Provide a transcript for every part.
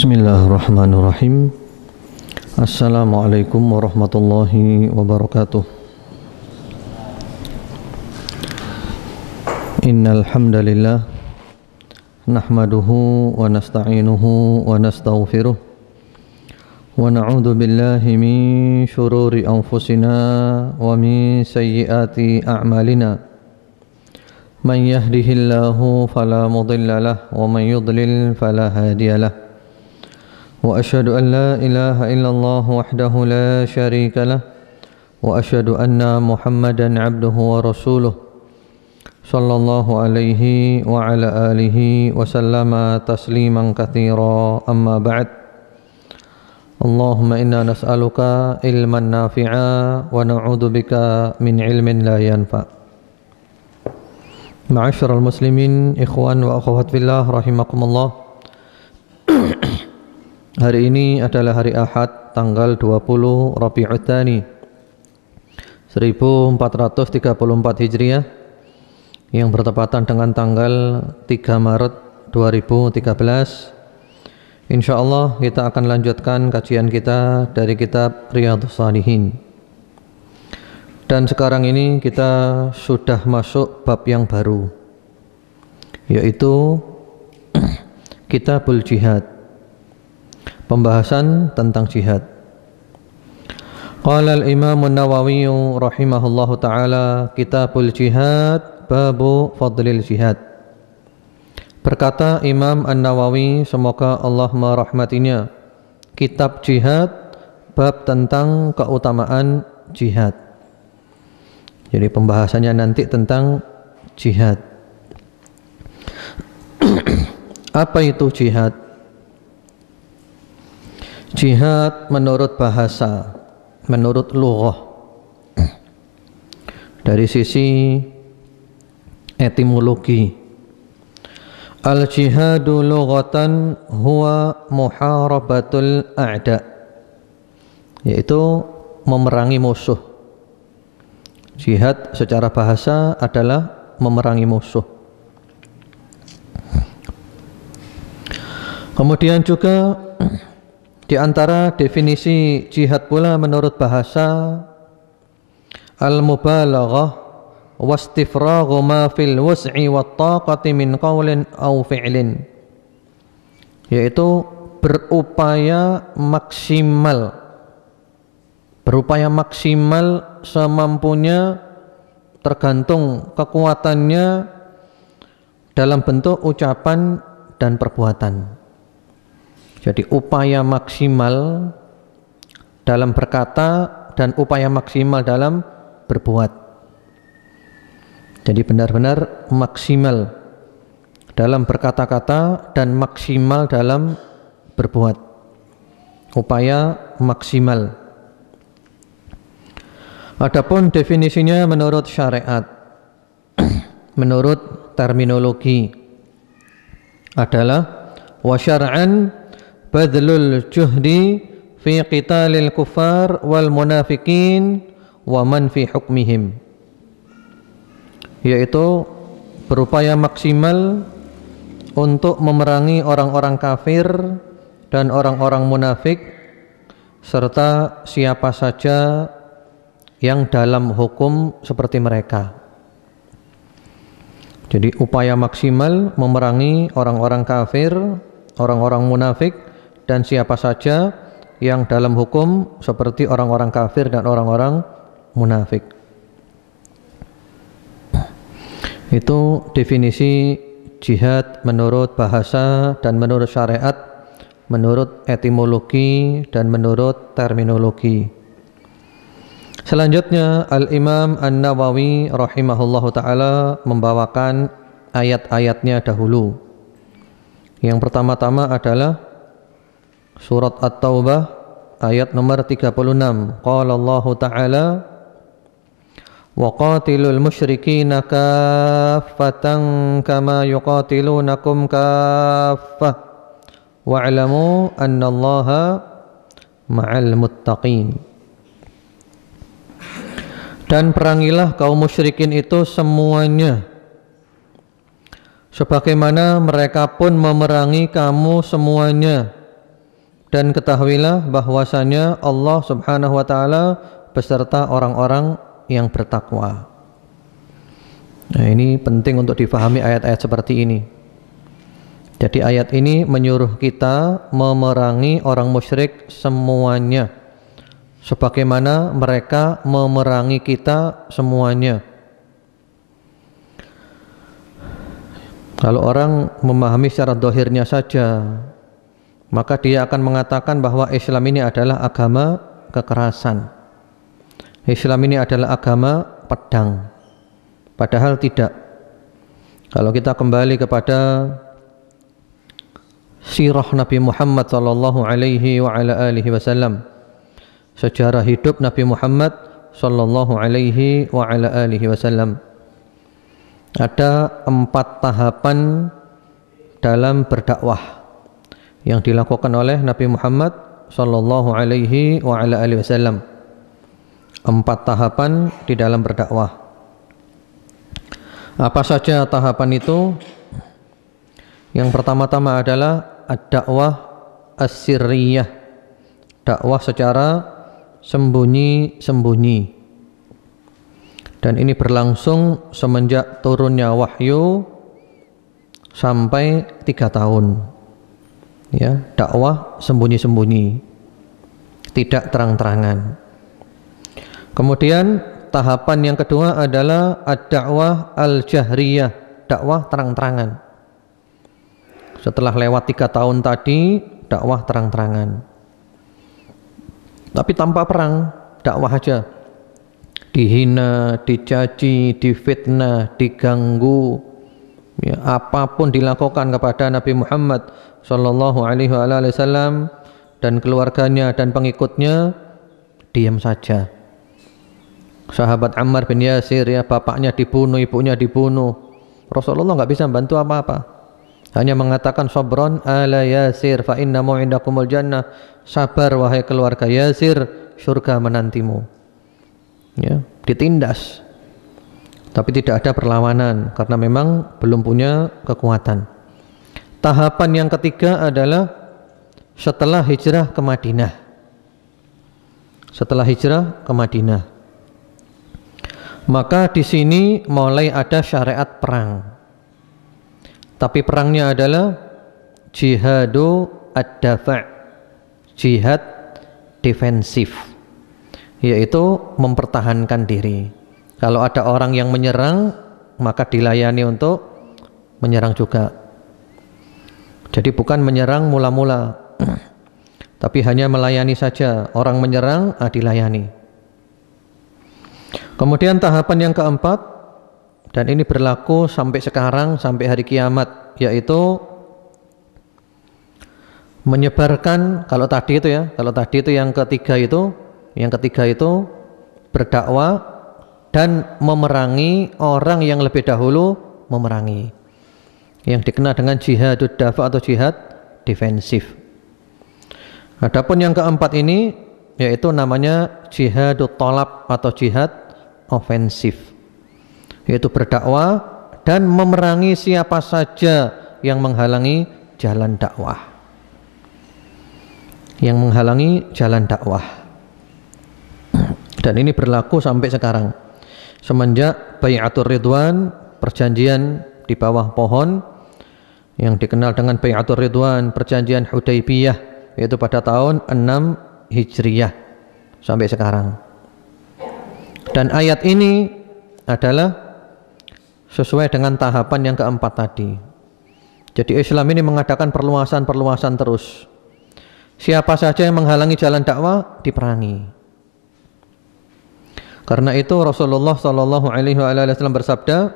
Bismillahirrahmanirrahim. Assalamualaikum warahmatullahi wabarakatuh. Innal hamdalillah nahmaduhu wa nasta'inuhu wa nastaghfiruh wa na'udzu billahi min shururi anfusina wa min sayyiati a'malina. Man yahdihillahu fala mudilla lahu wa man yudlil fala hadiya lahu. وأشهد أن لا إله إلا الله وحده لا شريك له وأشهد أن محمدا عبده ورسوله صلى الله عليه وعلى آله وسلم تسليما كثيرا أما بعد اللهم إنا نسألك علما نافعا ونعوذ بك من علم لا ينفع. معاشر المسلمين إخوان وأخوات في الله رحمكم الله. Hari ini adalah hari Ahad tanggal 20 Rabiul Tsani 1434 Hijriah yang bertepatan dengan tanggal 3 Maret 2013. Insyaallah kita akan lanjutkan kajian kita dari kitab Riyadhus Shalihin. Dan sekarang ini kita sudah masuk bab yang baru, yaitu Kitabul Jihad. Pembahasan tentang jihad. Qala al-Imam an-Nawawi rahimahullahu taala, Kitabul Jihad babu fadlil jihad. Berkata Imam An-Nawawi, semoga Allah merahmatinya, kitab jihad bab tentang keutamaan jihad. Jadi pembahasannya nanti tentang jihad. Apa itu jihad? Jihad menurut bahasa, menurut lughah, dari sisi etimologi, al-jihadu lughatan huwa muharabatul a'da, yaitu memerangi musuh. Jihad secara bahasa adalah memerangi musuh. Kemudian juga di antara definisi jihad pula menurut bahasa, al-mubalaghah wastifraghu ma fil wus'i wat taqati min qaulin aw fi'lin, yaitu berupaya maksimal semampunya tergantung kekuatannya dalam bentuk ucapan dan perbuatan. Jadi upaya maksimal dalam berkata dan upaya maksimal dalam berbuat. Jadi benar-benar maksimal dalam berkata-kata dan maksimal dalam berbuat. Upaya maksimal. Adapun definisinya menurut syariat, menurut terminologi adalah wa syar'an badlul juhdi fi qitalil kuffar wal munafikin wa man fi hukmihim, yaitu berupaya maksimal untuk memerangi orang-orang kafir dan orang-orang munafik serta siapa saja yang dalam hukum seperti mereka. Jadi upaya maksimal memerangi orang-orang kafir, orang-orang munafik dan siapa saja yang dalam hukum seperti orang-orang kafir dan orang-orang munafik. Itu definisi jihad menurut bahasa dan menurut syariat, menurut etimologi dan menurut terminologi. Selanjutnya Al-Imam An-Nawawi rahimahullahu ta'ala membawakan ayat-ayatnya dahulu. Yang pertama-tama adalah Surat At-Taubah ayat nomor 36. Qala Allah Ta'ala wa qatilul musyrikina kaffatan kama yuqatilunakum kaffah wa'lamu annallaha ma'al muttaqin. Dan perangilah kaum musyrikin itu semuanya sebagaimana mereka pun memerangi kamu semuanya, Dan ketahuilah bahwasanya Allah Subhanahu wa taala beserta orang-orang yang bertakwa. Nah, ini penting untuk difahami ayat-ayat seperti ini. Jadi ayat ini menyuruh kita memerangi orang musyrik semuanya, sebagaimana mereka memerangi kita semuanya. Kalau orang memahami secara dohirnya saja, maka dia akan mengatakan bahwa Islam ini adalah agama kekerasan. Islam ini adalah agama pedang. Padahal tidak. Kalau kita kembali kepada sirah Nabi Muhammad sallallahu alaihi wa ala alihi wasallam, sejarah hidup Nabi Muhammad sallallahu alaihi wa ala alihi wasallam, ada 4 tahapan dalam berdakwah yang dilakukan oleh Nabi Muhammad sallallahu alaihi wa ala alihi wasallam. 4 tahapan di dalam berdakwah. Apa saja tahapan itu? Yang pertama-tama adalah ad-dakwah as-sirriyah, dakwah secara sembunyi-sembunyi. Dan ini berlangsung semenjak turunnya wahyu sampai 3 tahun. Ya, dakwah sembunyi-sembunyi, tidak terang-terangan. Kemudian tahapan yang kedua adalah ad-dakwah al-jahriyah, dakwah terang-terangan. Setelah lewat 3 tahun tadi, dakwah terang-terangan. Tapi tanpa perang, dakwah aja. Dihina, dicaci, difitnah, diganggu, ya, apapun dilakukan kepada Nabi Muhammad sallallahu alaihi wasallam dan keluarganya dan pengikutnya, diam saja. Sahabat Ammar bin Yasir, ya, bapaknya dibunuh, ibunya dibunuh. Rasulullah nggak bisa bantu apa-apa. Hanya mengatakan sabron ala Yasir fa inna mau'idakumul jannah. Sabar wahai keluarga Yasir, surga menantimu. Ya, ditindas. Tapi tidak ada perlawanan karena memang belum punya kekuatan. Tahapan yang ketiga adalah setelah hijrah ke Madinah. Setelah hijrah ke Madinah, maka di sini mulai ada syariat perang. Tapi perangnya adalah jihadu ad-dafa', jihad defensif, yaitu mempertahankan diri. Kalau ada orang yang menyerang, maka dilayani untuk menyerang juga. Jadi bukan menyerang mula-mula, tapi hanya melayani saja. Orang menyerang, dilayani. Kemudian tahapan yang keempat, dan ini berlaku sampai sekarang, sampai hari kiamat, yaitu menyebarkan. Kalau tadi itu yang ketiga itu berdakwah dan memerangi orang yang lebih dahulu memerangi, yang dikenal dengan jihadud dafa atau jihad defensif. Adapun yang keempat ini yaitu namanya jihadut tolab atau jihad ofensif, yaitu berdakwah dan memerangi siapa saja yang menghalangi jalan dakwah. Yang menghalangi jalan dakwah. Dan ini berlaku sampai sekarang. Semenjak Bai'atur Ridwan, perjanjian di bawah pohon yang dikenal dengan Bai'atur Ridwan, perjanjian Hudaybiyah, yaitu pada tahun 6 Hijriyah sampai sekarang. Dan ayat ini adalah sesuai dengan tahapan yang keempat tadi. Jadi Islam ini mengadakan perluasan terus. Siapa saja yang menghalangi jalan dakwah diperangi. Karena itu Rasulullah sallallahu alaihi wasallam bersabda,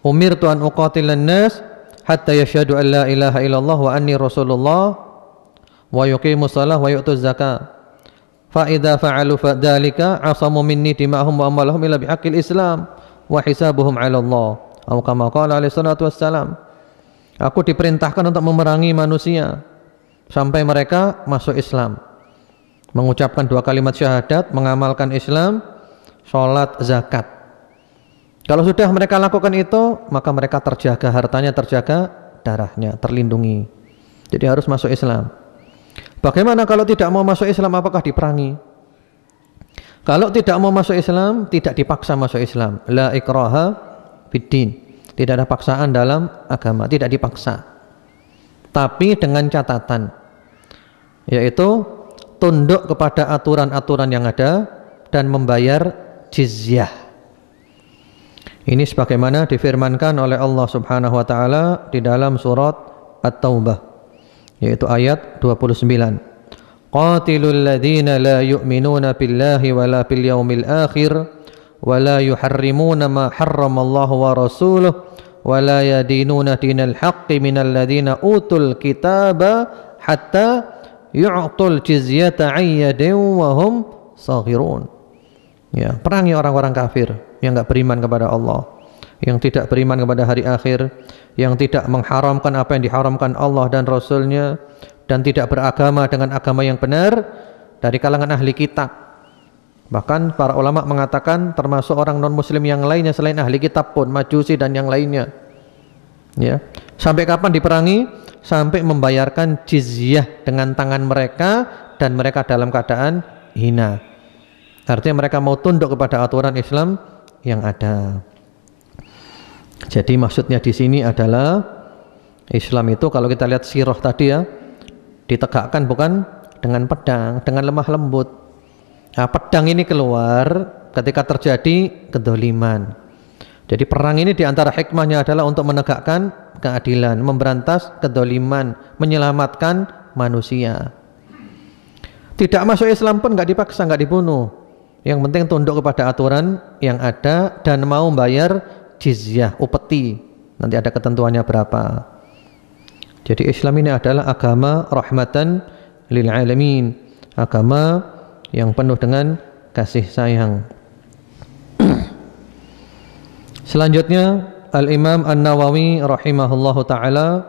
"Umirtu an uqatilan nas hatta yashhadu an la ilaha illallah wa anni rasulullah wa yuqimus shalah wa yu'tuz zakah. Fa idza fa'alu dzalika 'asamu minni dima'hum wa amwalahum illa bihaqqil Islam wa hisabuhum 'ala Allah." Atau kama qala alaihi salatu wassalam. Aku diperintahkan untuk memerangi manusia sampai mereka masuk Islam, mengucapkan 2 kalimat syahadat, mengamalkan Islam, sholat, zakat. Kalau sudah mereka lakukan itu, maka mereka terjaga hartanya, terjaga darahnya, terlindungi. Jadi harus masuk Islam. Bagaimana kalau tidak mau masuk Islam, apakah diperangi? Kalau tidak mau masuk Islam, tidak dipaksa masuk Islam. La ikraha fiddin. Tidak ada paksaan dalam agama, tidak dipaksa. Tapi dengan catatan, yaitu tunduk kepada aturan-aturan yang ada dan membayar jizyah. Ini sebagaimana difirmankan oleh Allah Subhanahu wa taala di dalam surat At-Taubah, yaitu ayat 29. Qatilul ladzina la yu'minuna billahi wala bil yaumil akhir wala yuharrimuna ma harramallahu wa rasuluhu wala yadinuna dinal haqqi minal ladzina utul kitaba hatta yu'tul jizyata 'an yadin wa hum saghirun. Ya, perangi orang-orang kafir yang enggak beriman kepada Allah, yang tidak beriman kepada hari akhir, yang tidak mengharamkan apa yang diharamkan Allah dan Rasulnya, dan tidak beragama dengan agama yang benar dari kalangan ahli kitab. Bahkan para ulama mengatakan termasuk orang non-muslim yang lainnya selain ahli kitab pun, majusi dan yang lainnya. Ya. Sampai kapan diperangi? Sampai membayarkan jizyah dengan tangan mereka dan mereka dalam keadaan hina. Artinya mereka mau tunduk kepada aturan Islam yang ada. Jadi maksudnya di sini adalah Islam itu kalau kita lihat sirah tadi ya, ditegakkan bukan dengan pedang, dengan lemah lembut. Nah, pedang ini keluar ketika terjadi kedoliman. Jadi perang ini diantara hikmahnya adalah untuk menegakkan keadilan, memberantas kedoliman, menyelamatkan manusia. Tidak masuk Islam pun nggak dipaksa, nggak dibunuh. Yang penting tunduk kepada aturan yang ada dan mau bayar jizyah, upeti. Nanti ada ketentuannya berapa. Jadi Islam ini adalah agama rahmatan lil alamin, agama yang penuh dengan kasih sayang. Selanjutnya Al-Imam An-Nawawi rahimahullahu taala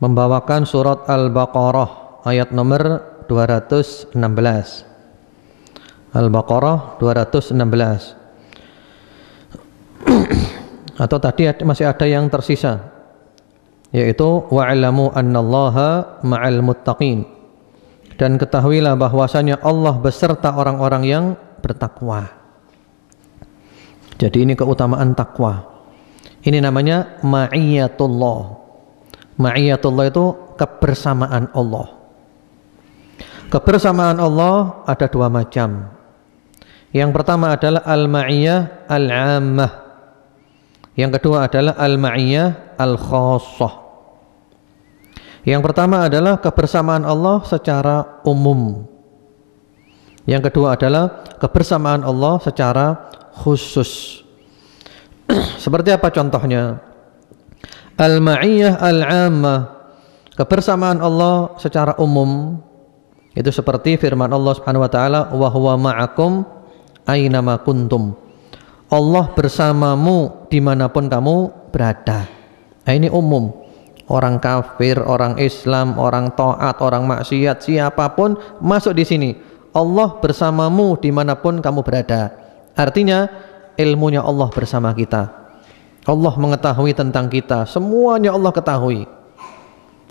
membawakan surat Al-Baqarah ayat nomor 216. Al-Baqarah 216. Atau tadi masih ada yang tersisa, yaitu wa'lamu annallaha ma'al muttaqin, dan ketahuilah bahwasanya Allah beserta orang-orang yang bertakwa. Jadi ini keutamaan takwa. Ini namanya ma'iyatullah. Ma'iyatullah itu kebersamaan Allah. Kebersamaan Allah ada dua macam. Yang pertama adalah al-ma'iyah al-'ammah. Yang kedua adalah al-ma'iyah al-khassah. Yang pertama adalah kebersamaan Allah secara umum. Yang kedua adalah kebersamaan Allah secara khusus. Seperti apa contohnya? Al-ma'iyah al-'ammah, kebersamaan Allah secara umum, itu seperti firman Allah Subhanahu wa taala, wa huwa ma'akum aynama kuntum. Allah bersamamu dimanapun kamu berada. Nah, ini umum. Orang kafir, orang Islam, orang taat, orang maksiat, siapapun masuk di sini. Allah bersamamu dimanapun kamu berada. Artinya ilmunya Allah bersama kita. Allah mengetahui tentang kita. Semuanya Allah ketahui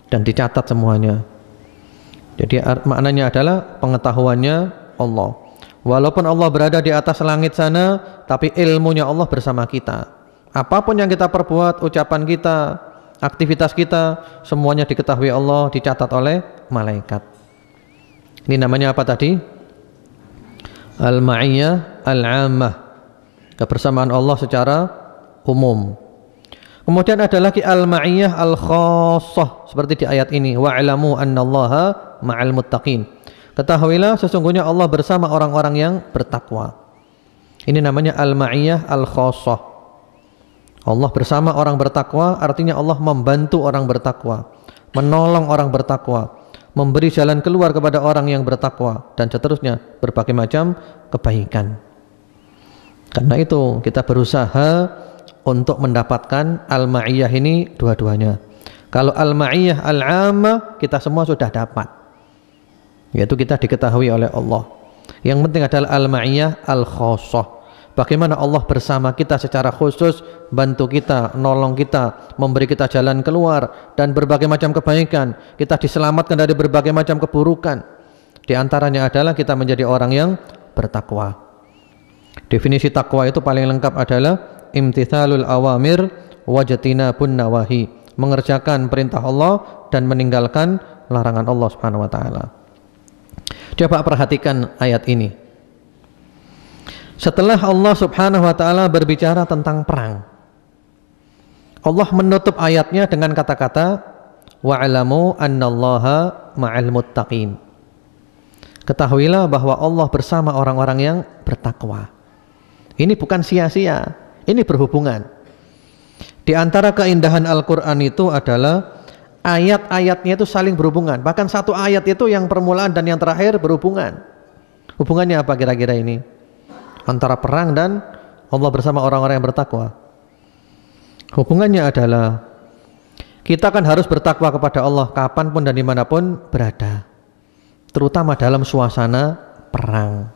dan dicatat semuanya. Jadi maknanya adalah pengetahuannya Allah. Walaupun Allah berada di atas langit sana, tapi ilmunya Allah bersama kita. Apapun yang kita perbuat, ucapan kita, aktivitas kita, semuanya diketahui Allah, dicatat oleh malaikat. Ini namanya apa tadi? Al-ma'iyah al-'ammah, kebersamaan Allah secara umum. Kemudian ada lagi al-ma'iyah al-khassah, seperti di ayat ini, wa'lamu annallaha ma'al muttaqin. Ketahuilah sesungguhnya Allah bersama orang-orang yang bertakwa. Ini namanya al-ma'iyah al-khassah. Allah bersama orang bertakwa, artinya Allah membantu orang bertakwa, menolong orang bertakwa, memberi jalan keluar kepada orang yang bertakwa, dan seterusnya, berbagai macam kebaikan. Karena itu kita berusaha untuk mendapatkan al-ma'iyah ini dua-duanya. Kalau al-ma'iyah al-'ammah kita semua sudah dapat, yaitu kita diketahui oleh Allah. Yang penting adalah al-ma'iyah al-khassah, Bagaimana Allah bersama kita secara khusus, bantu kita, nolong kita, memberi kita jalan keluar dan berbagai macam kebaikan. Kita diselamatkan dari berbagai macam keburukan. Di antaranya adalah kita menjadi orang yang bertakwa. Definisi takwa itu paling lengkap adalah imtithalul awamir wajtinabun nawahi, mengerjakan perintah Allah dan meninggalkan larangan Allah Subhanahu wa taala. Coba perhatikan ayat ini. Setelah Allah Subhanahu wa taala berbicara tentang perang, Allah menutup ayatnya dengan kata-kata wa'lamu annallaha ma'al muttaqin. Ketahuilah bahwa Allah bersama orang-orang yang bertakwa. Ini bukan sia-sia, ini berhubungan. Di antara keindahan Al-Qur'an itu adalah ayat-ayatnya itu saling berhubungan. Bahkan satu ayat itu yang permulaan dan yang terakhir berhubungan. Hubungannya apa kira-kira ini? Antara perang dan Allah bersama orang-orang yang bertakwa. Hubungannya adalah kita kan harus bertakwa kepada Allah kapanpun dan dimanapun berada, terutama dalam suasana perang.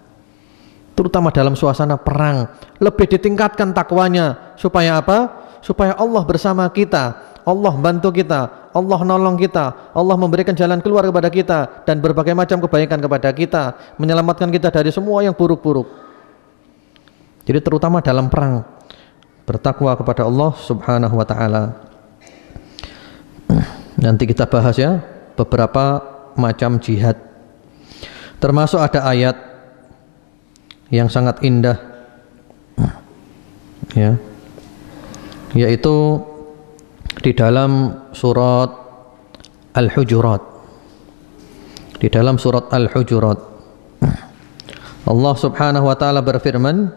Terutama dalam suasana perang lebih ditingkatkan takwanya. Supaya apa? Supaya Allah bersama kita, Allah bantu kita, Allah nolong kita, Allah memberikan jalan keluar kepada kita dan berbagai macam kebaikan kepada kita, menyelamatkan kita dari semua yang buruk-buruk. Jadi terutama dalam perang, bertakwa kepada Allah Subhanahu wa taala. Nanti kita bahas ya beberapa macam jihad. Termasuk ada ayat yang sangat indah ya, yaitu di dalam surat Al-Hujurat. Di dalam surat Al-Hujurat Allah Subhanahu wa taala berfirman,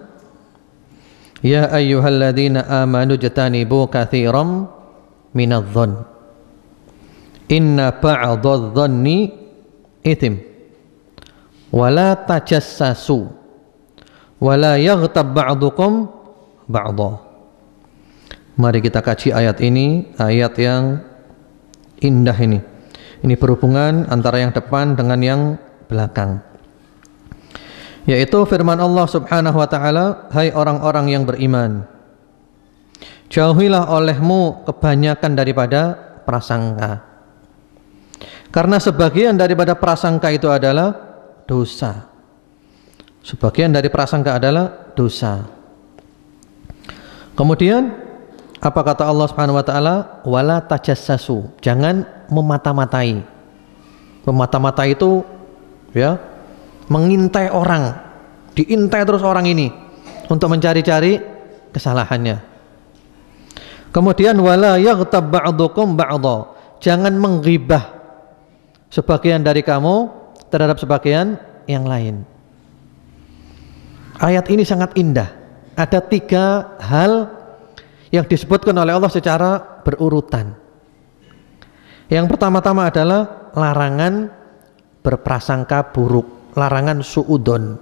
ya ayyuhalladzina amanu jtanibu katsiran minadh-dhonn inna ba'dadh-dhonni itsm wala tajassasu wala yaghtab ba'dukum ba'dha. Mari kita kaji ayat ini, ayat yang indah ini. Ini berhubungan antara yang depan dengan yang belakang. Yaitu firman Allah Subhanahu wa taala, hai orang-orang yang beriman, jauhilah olehmu kebanyakan daripada prasangka. Karena sebagian daripada prasangka itu adalah dosa. Sebagian dari prasangka adalah dosa. Kemudian apa kata Allah Subhanahu wa taala? Wala tajassasu, jangan memata-matai. Memata-matai itu ya, mengintai orang, diintai terus orang ini untuk mencari-cari kesalahannya. Kemudian wala yaghtab ba'dukum ba'dha, jangan menggibah sebagian dari kamu terhadap sebagian yang lain. Ayat ini sangat indah. Ada 3 hal yang disebutkan oleh Allah secara berurutan. Yang pertama-tama adalah larangan berprasangka buruk. Larangan suudon.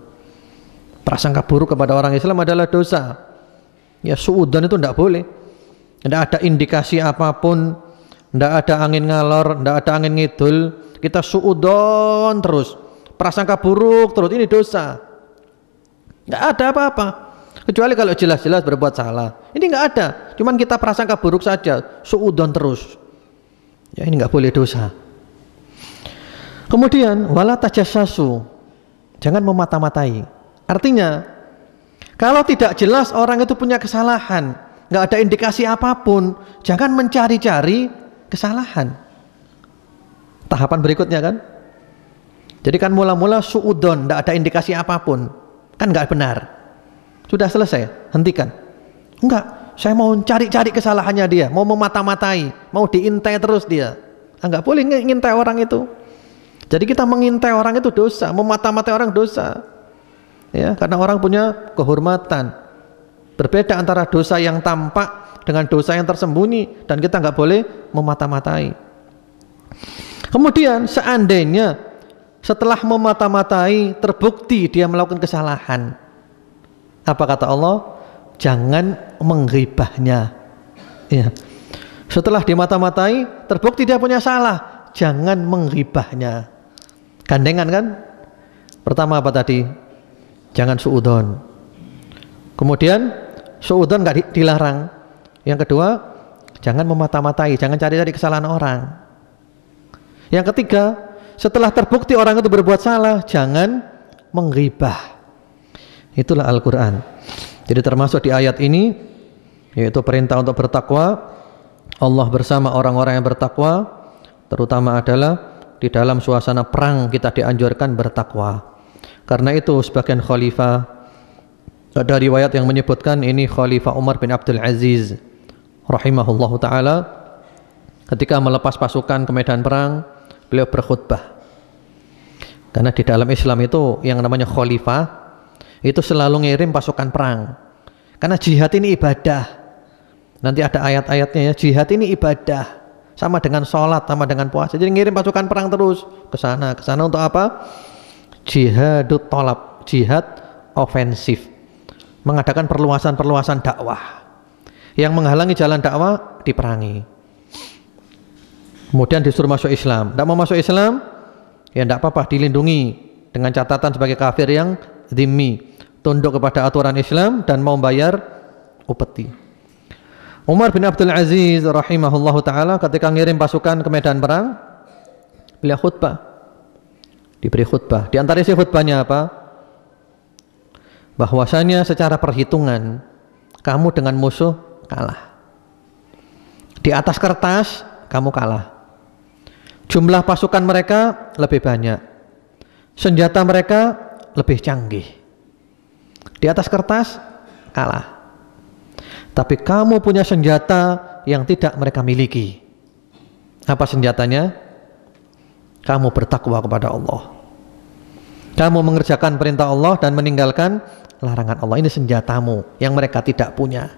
Prasangka buruk kepada orang Islam adalah dosa. Ya, suudon itu tidak boleh. Tidak ada indikasi apapun, tidak ada angin ngalor, tidak ada angin ngidul, kita suudon terus, prasangka buruk terus, ini dosa. Tidak ada apa-apa, kecuali kalau jelas-jelas berbuat salah. Ini tidak ada, cuman kita prasangka buruk saja, suudon terus. Ya, ini tidak boleh, dosa. Kemudian wala tajassasu, jangan memata-matai. Artinya kalau tidak jelas orang itu punya kesalahan, nggak ada indikasi apapun, jangan mencari-cari kesalahan. Tahapan berikutnya kan, jadi kan mula-mula suudon, nggak ada indikasi apapun, kan nggak benar. Sudah selesai, hentikan. Enggak, saya mau cari-cari kesalahannya dia, mau memata-matai, mau diintai terus dia. Nggak boleh ngintai orang itu. Jadi kita mengintai orang itu dosa, memata-matai orang dosa. Ya, karena orang punya kehormatan. Berbeda antara dosa yang tampak dengan dosa yang tersembunyi, dan kita nggak boleh memata-matai. Kemudian seandainya setelah memata-matai terbukti dia melakukan kesalahan, apa kata Allah? Jangan menggibahnya. Ya. Setelah dimata-matai terbukti dia punya salah, jangan menggibahnya. Gandengan kan? Pertama apa tadi? Jangan suudon. Kemudian suudzon nggak dilarang. Yang kedua, jangan memata-matai, jangan cari-cari kesalahan orang. Yang ketiga, setelah terbukti orang itu berbuat salah, jangan menggibah. Itulah Al-Quran. Jadi termasuk di ayat ini, yaitu perintah untuk bertakwa. Allah bersama orang-orang yang bertakwa, terutama adalah di dalam suasana perang kita dianjurkan bertakwa. Karena itu sebagian khalifah, ada riwayat yang menyebutkan ini Khalifah Umar bin Abdul Aziz rahimahullahu ta'ala, ketika melepas pasukan ke medan perang, beliau berkhutbah. Karena di dalam Islam itu yang namanya khalifah itu selalu ngirim pasukan perang. Karena jihad ini ibadah. Nanti ada ayat-ayatnya ya, jihad ini ibadah. Sama dengan sholat, sama dengan puasa. Jadi ngirim pasukan perang terus ke sana untuk apa? Jihadut tolab, jihad ofensif. Mengadakan perluasan-perluasan dakwah. Yang menghalangi jalan dakwah diperangi. Kemudian disuruh masuk Islam. Tidak mau masuk Islam, ya tidak apa-apa, dilindungi dengan catatan sebagai kafir yang dhimmi, tunduk kepada aturan Islam dan mau bayar upeti. Umar bin Abdul Aziz rahimahullahu ta'ala ketika ngirim pasukan ke medan perang, beliau khutbah, diberi khutbah. Di antara isi khutbahnya apa? Bahwasanya secara perhitungan kamu dengan musuh kalah. Di atas kertas kamu kalah. Jumlah pasukan mereka lebih banyak. Senjata mereka lebih canggih. Di atas kertas kalah. Tapi kamu punya senjata yang tidak mereka miliki. Apa senjatanya? Kamu bertakwa kepada Allah. Kamu mengerjakan perintah Allah dan meninggalkan larangan Allah. Ini senjatamu yang mereka tidak punya.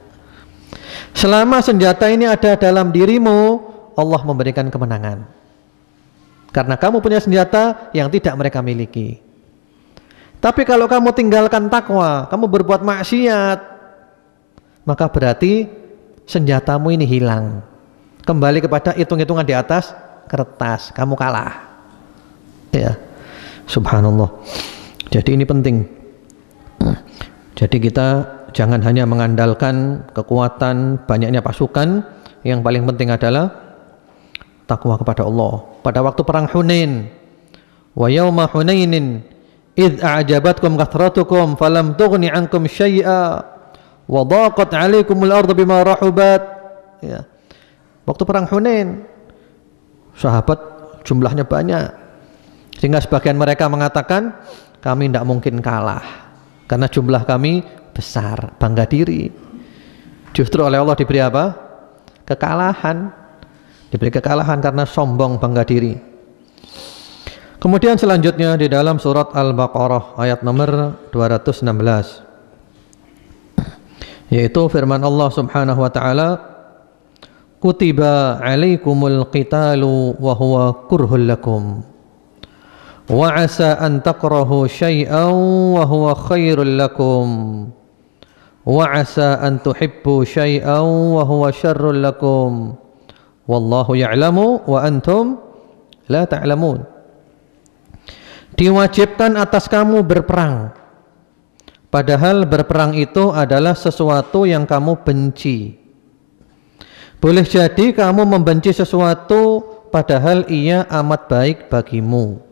Selama senjata ini ada dalam dirimu, Allah memberikan kemenangan. Karena kamu punya senjata yang tidak mereka miliki. Tapi kalau kamu tinggalkan takwa, kamu berbuat maksiat, maka berarti senjatamu ini hilang. Kembali kepada hitung-hitungan di atas kertas, kamu kalah. Ya, subhanallah. Jadi ini penting. Jadi kita jangan hanya mengandalkan kekuatan banyaknya pasukan, yang paling penting adalah takwa kepada Allah. Pada waktu perang Hunain, wa yauma Hunainin idh a'jabatkum kathratukum falam tughni ankum syai'a wa dhaqat 'alaikumul ardu bima rahubat. Ya. Waktu perang Hunain, sahabat jumlahnya banyak, sehingga sebagian mereka mengatakan kami tidak mungkin kalah karena jumlah kami besar, bangga diri. Justru oleh Allah diberi apa? Kekalahan. Diberi kekalahan karena sombong, bangga diri. Kemudian selanjutnya di dalam surat Al-Baqarah ayat nomor 216, yaitu firman Allah Subhanahu wa taala, kutiba alaikumul qitalu wa huwa kurhul lakum wa asa an takrahu syai'an wa huwa khairul lakum wa asa an tuhibbu syai'an wa huwa syarrul lakum wallahu ya'lamu wa antum la ta'lamun. Diwajibkan atas kamu berperang, padahal berperang itu adalah sesuatu yang kamu benci. Boleh jadi kamu membenci sesuatu padahal ia amat baik bagimu.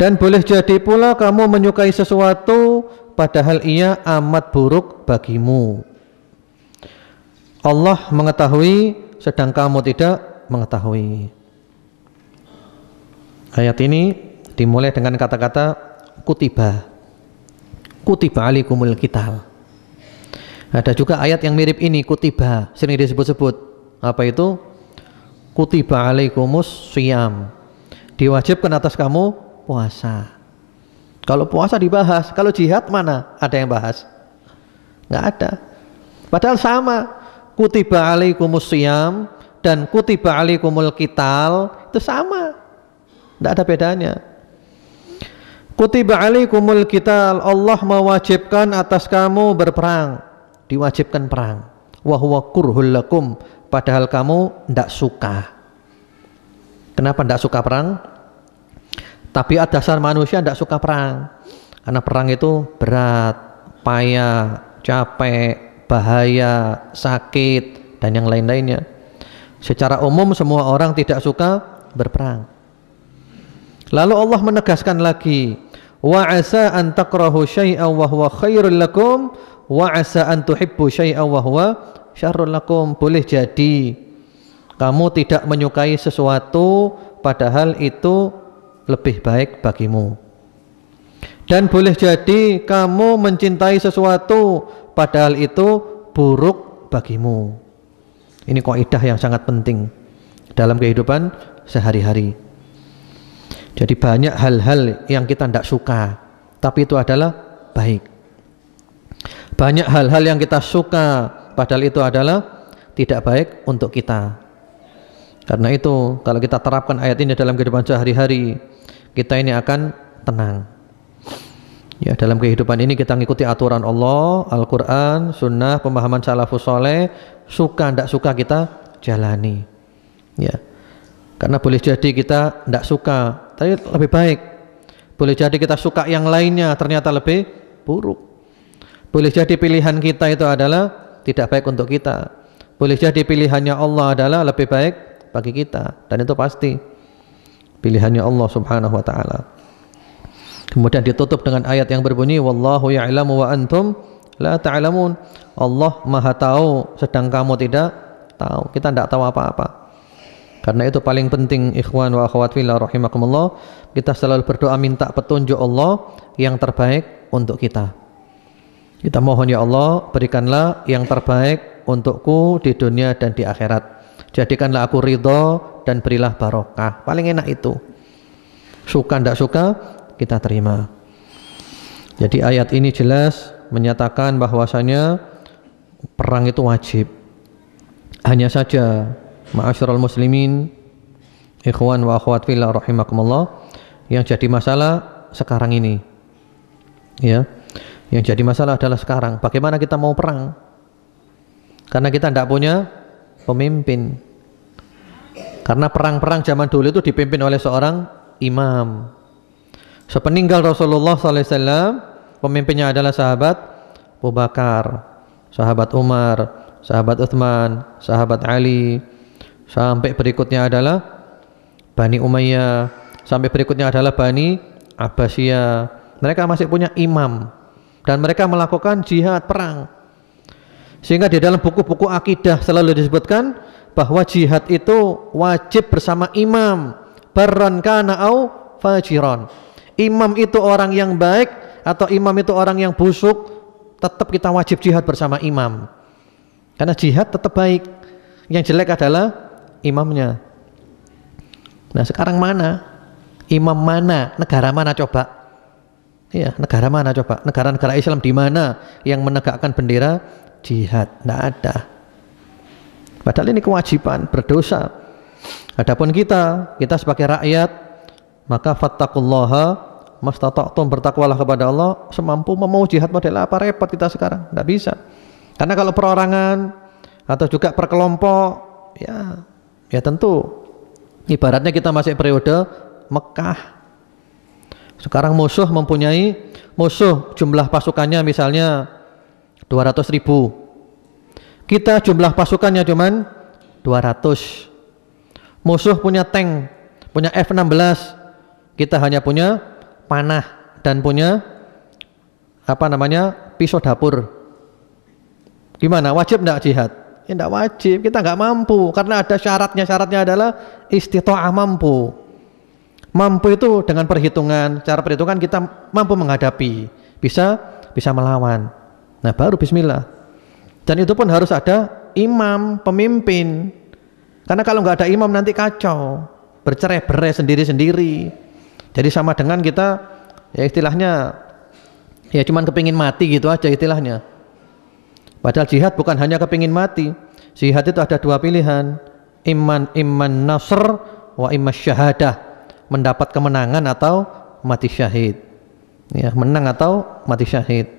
Dan boleh jadi pula kamu menyukai sesuatu padahal ia amat buruk bagimu. Allah mengetahui sedang kamu tidak mengetahui. Ayat ini dimulai dengan kata-kata kutiba. Kutiba alaikumul qital. Ada juga ayat yang mirip ini, kutiba, sering disebut-sebut. Apa itu? Kutiba alaikumus syiyam. Diwajibkan atas kamu puasa. Kalau puasa dibahas, kalau jihad mana ada yang bahas? Nggak ada. Padahal sama. Kutiba alaikumus syiyam dan kutiba alaikumul qital itu sama. Tidak ada bedanya. Kutiba alaikumul qital, Allah mewajibkan atas kamu berperang, diwajibkan perang. Wa huwa kurhul lakum, padahal kamu tidak suka. Kenapa tidak suka perang? Tabiat dasar manusia tidak suka perang, karena perang itu berat, payah, capek, bahaya, sakit, dan yang lain-lainnya. Secara umum semua orang tidak suka berperang. Lalu Allah menegaskan lagi, wa asa an takrahu syai'an wa huwa khairul lakum wa asa an tuhibbu syai'an wa huwa syarrul lakum. Boleh jadi kamu tidak menyukai sesuatu padahal itu lebih baik bagimu. Dan boleh jadi kamu mencintai sesuatu padahal itu buruk bagimu. Ini kaidah yang sangat penting dalam kehidupan sehari-hari. Jadi banyak hal-hal yang kita tidak suka, tapi itu adalah baik. Banyak hal-hal yang kita suka, padahal itu adalah tidak baik untuk kita. Karena itu, kalau kita terapkan ayat ini dalam kehidupan sehari-hari, kita ini akan tenang. Ya, dalam kehidupan ini kita mengikuti aturan Allah, Al-Quran, Sunnah, pemahaman salafus soleh, suka tidak suka kita jalani. Ya, karena boleh jadi kita tidak suka, tapi lebih baik. Boleh jadi kita suka yang lainnya, ternyata lebih buruk. Boleh jadi pilihan kita itu adalah tidak baik untuk kita. Boleh jadi pilihannya Allah adalah lebih baik bagi kita, dan itu pasti pilihannya Allah Subhanahu wa taala. Kemudian ditutup dengan ayat yang berbunyi wallahu ya'lamu wa antum la ta'lamun. Allah Maha tahu sedang kamu tidak tahu. Kita tidak tahu apa-apa. Karena itu paling penting ikhwan wa akhwat fillah rahimakumullah, kita selalu berdoa minta petunjuk Allah yang terbaik untuk kita. Kita mohon ya Allah, berikanlah yang terbaik untukku di dunia dan di akhirat. Jadikanlah aku ridho dan berilah barokah. Paling enak itu. Suka tidak suka kita terima. Jadi ayat ini jelas menyatakan bahwasanya perang itu wajib. Hanya saja ma'asyiral muslimin, ikhwan wa akhwat fillah rahimakumullah, yang jadi masalah sekarang ini. Ya. Yang jadi masalah adalah sekarang bagaimana kita mau perang. Karena kita tidak punya pemimpin. Karena perang-perang zaman dulu itu dipimpin oleh seorang imam. Sepeninggal Rasulullah SAW, pemimpinnya adalah sahabat Abu Bakar, sahabat Umar, sahabat Utsman, sahabat Ali, sampai berikutnya adalah Bani Umayyah, sampai berikutnya adalah Bani Abbasiyah. Mereka masih punya imam dan mereka melakukan jihad perang. Sehingga di dalam buku-buku akidah selalu disebutkan bahwa jihad itu wajib bersama imam, barran kana au fajiran. Imam itu orang yang baik atau imam itu orang yang busuk, tetap kita wajib jihad bersama imam. Karena jihad tetap baik. Yang jelek adalah imamnya. Nah, sekarang mana? Imam mana? Negara mana coba? Iya, negara mana coba? Negara-negara Islam di mana yang menegakkan bendera jihad? Tidak ada. Padahal ini kewajiban, berdosa. Adapun kita sebagai rakyat, maka fattaqullaha mastata'tum, bertakwalah kepada Allah semampu. Mau jihad model apa, repot kita sekarang, tidak bisa. Karena kalau perorangan atau juga per kelompok, ya tentu ibaratnya kita masih periode Mekah. Sekarang musuh jumlah pasukannya misalnya 200.000. Kita jumlah pasukannya cuman 200. Musuh punya tank, punya F-16. Kita hanya punya panah dan punya pisau dapur. Gimana? Wajib enggak jihad? Ya enggak wajib, kita enggak mampu karena ada syaratnya. Syaratnya adalah istita'ah, mampu. Mampu itu dengan perhitungan, cara perhitungan kita mampu menghadapi, bisa melawan. Nah, baru bismillah. Dan itu pun harus ada imam, pemimpin. Karena kalau enggak ada imam nanti kacau, bercerai-berai sendiri-sendiri. Jadi sama dengan kita ya istilahnya ya cuman kepingin mati gitu aja istilahnya. Padahal jihad bukan hanya kepingin mati. Jihad itu ada dua pilihan, iman nasr wa iman syahadah, mendapat kemenangan atau mati syahid. Ya, menang atau mati syahid.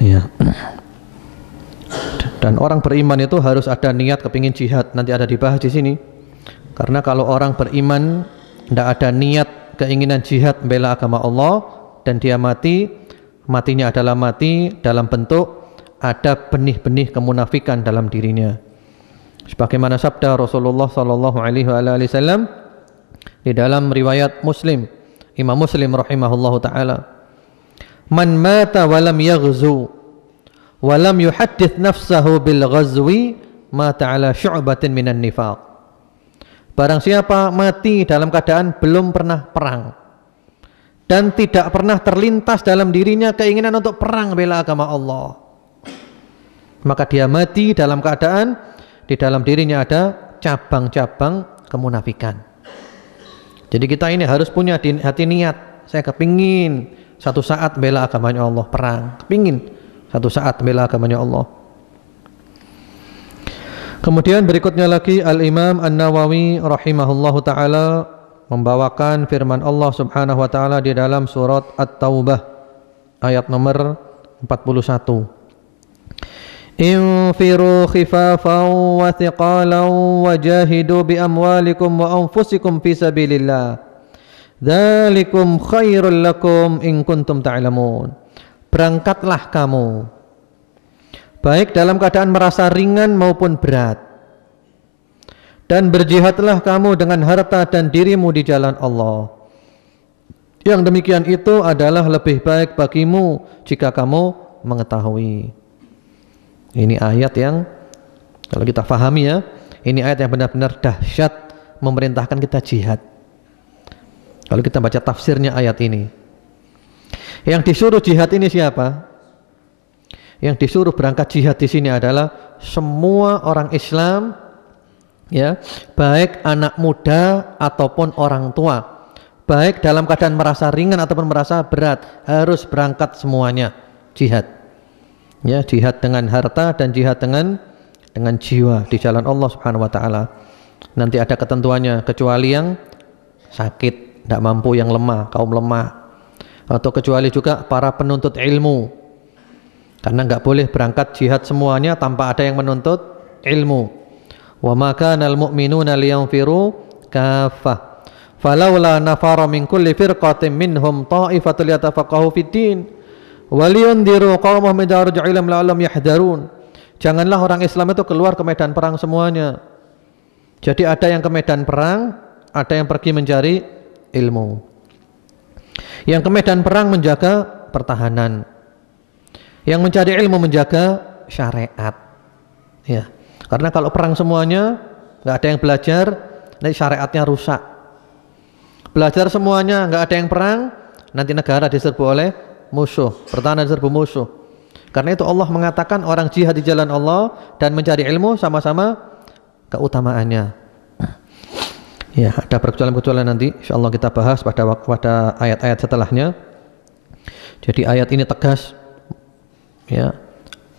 Ya. Dan orang beriman itu harus ada niat kepingin jihad. Nanti ada dibahas di sini. Karena kalau orang beriman tidak ada niat keinginan jihad membela agama Allah dan dia mati, Matinya adalah mati dalam bentuk ada benih-benih kemunafikan dalam dirinya. Sebagaimana sabda Rasulullah sallallahu alaihi wasallam di dalam riwayat Muslim, Imam Muslim rahimahullahu taala, "Man mata wa lam yaghzu wa lam yuhaddits nafsahu bil ghazwi mata ala syu'batin minan nifaq." Barang siapa mati dalam keadaan belum pernah perang dan tidak pernah terlintas dalam dirinya keinginan untuk perang bela agama Allah, maka dia mati dalam keadaan di dalam dirinya ada cabang-cabang kemunafikan. Jadi kita ini harus punya hati niat, saya kepingin satu saat bela agamanya Allah, perang, kepingin satu saat bela agamanya Allah. Kemudian berikutnya lagi Al-Imam An-Nawawi rahimahullahu ta'ala membawakan firman Allah subhanahu wa ta'ala di dalam surat At-Taubah ayat nomor 41. Infiru khifafan wa thiqalan wa jahidu bi amwalikum wa anfusikum fi sabilillah. Dzalikum khairul lakum in kuntum ta'lamun. Berangkatlah kamu, baik dalam keadaan merasa ringan maupun berat, dan berjihadlah kamu dengan harta dan dirimu di jalan Allah. Yang demikian itu adalah lebih baik bagimu jika kamu mengetahui. Ini ayat yang kalau kita fahami ya, ini ayat yang benar-benar dahsyat, memerintahkan kita jihad. Kalau kita baca tafsirnya ayat ini, yang disuruh jihad ini siapa? Yang disuruh berangkat jihad di sini adalah semua orang Islam, ya, baik anak muda ataupun orang tua, baik dalam keadaan merasa ringan ataupun merasa berat, harus berangkat semuanya jihad. Ya, jihad dengan harta dan jihad dengan jiwa di jalan Allah Subhanahu wa taala. Nanti ada ketentuannya, kecuali yang sakit, tidak mampu, yang lemah, kaum lemah, atau kecuali juga para penuntut ilmu. Karena enggak boleh berangkat jihad semuanya tanpa ada yang menuntut ilmu. Wa ma kana al-mu'minuna liyanfiru kaffah. Falaula nafara min kulli firqatin minhum ta'ifatul yatafaqahu fid-din. Waliyundiru qaumahum idza raja'u ilahum la'allahum yahdharun. Janganlah orang Islam itu keluar ke medan perang semuanya. Jadi ada yang ke medan perang, ada yang pergi mencari ilmu. Yang ke medan perang menjaga pertahanan, yang mencari ilmu menjaga syariat. Ya, karena kalau perang semuanya nggak ada yang belajar, nanti syariatnya rusak. Belajar semuanya nggak ada yang perang, nanti negara diserbu oleh musuh, pertahanan diserbu musuh. Karena itu Allah mengatakan orang jihad di jalan Allah dan mencari ilmu sama-sama keutamaannya. Ya, ada perkecualian-perkecualian nanti insyaallah kita bahas pada ayat-ayat setelahnya. Jadi ayat ini tegas, ya,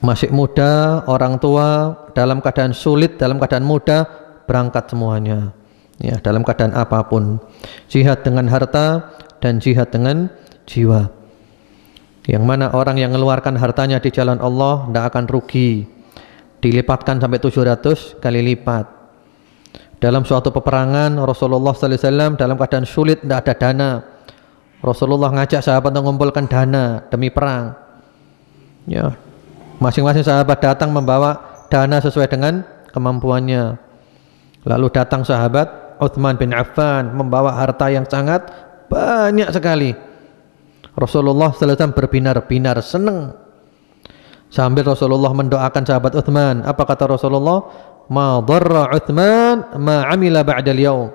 masih muda, orang tua dalam keadaan sulit, dalam keadaan muda, berangkat semuanya, ya, dalam keadaan apapun, jihad dengan harta dan jihad dengan jiwa. Yang mana orang yang mengeluarkan hartanya di jalan Allah tidak akan rugi, dilipatkan sampai 700 kali lipat. Dalam suatu peperangan Rasulullah sallallahu alaihi wasallam dalam keadaan sulit, tidak ada dana, Rasulullah ngajak sahabat untuk mengumpulkan dana demi perang. Ya, masing-masing sahabat datang membawa dana sesuai dengan kemampuannya. Lalu datang sahabat Utsman bin Affan membawa harta yang sangat banyak sekali. Rasulullah sallallahu alaihi wasallam berbinar-binar senang. Sambil Rasulullah mendoakan sahabat Utsman, apa kata Rasulullah? Ma dharra Utsman ma amila ba'dal yaum.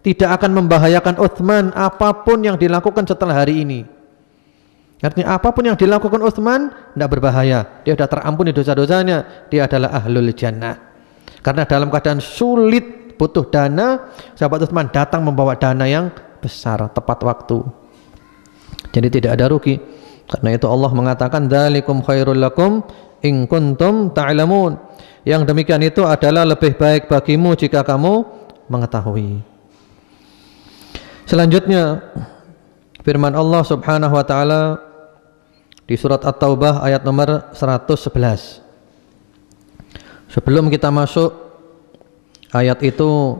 Tidak akan membahayakan Utsman apapun yang dilakukan setelah hari ini. Artinya apapun yang dilakukan Utsman tidak berbahaya. Dia sudah terampuni dosa-dosanya. Dia adalah ahlul jannah. Karena dalam keadaan sulit butuh dana, sahabat Utsman datang membawa dana yang besar tepat waktu. Jadi tidak ada rugi. Karena itu Allah mengatakan dzalikum khairul lakum in kuntum ta'lamun. Yang demikian itu adalah lebih baik bagimu jika kamu mengetahui. Selanjutnya firman Allah Subhanahu wa taala di surat At-Taubah ayat nomor 111. Sebelum kita masuk ayat itu,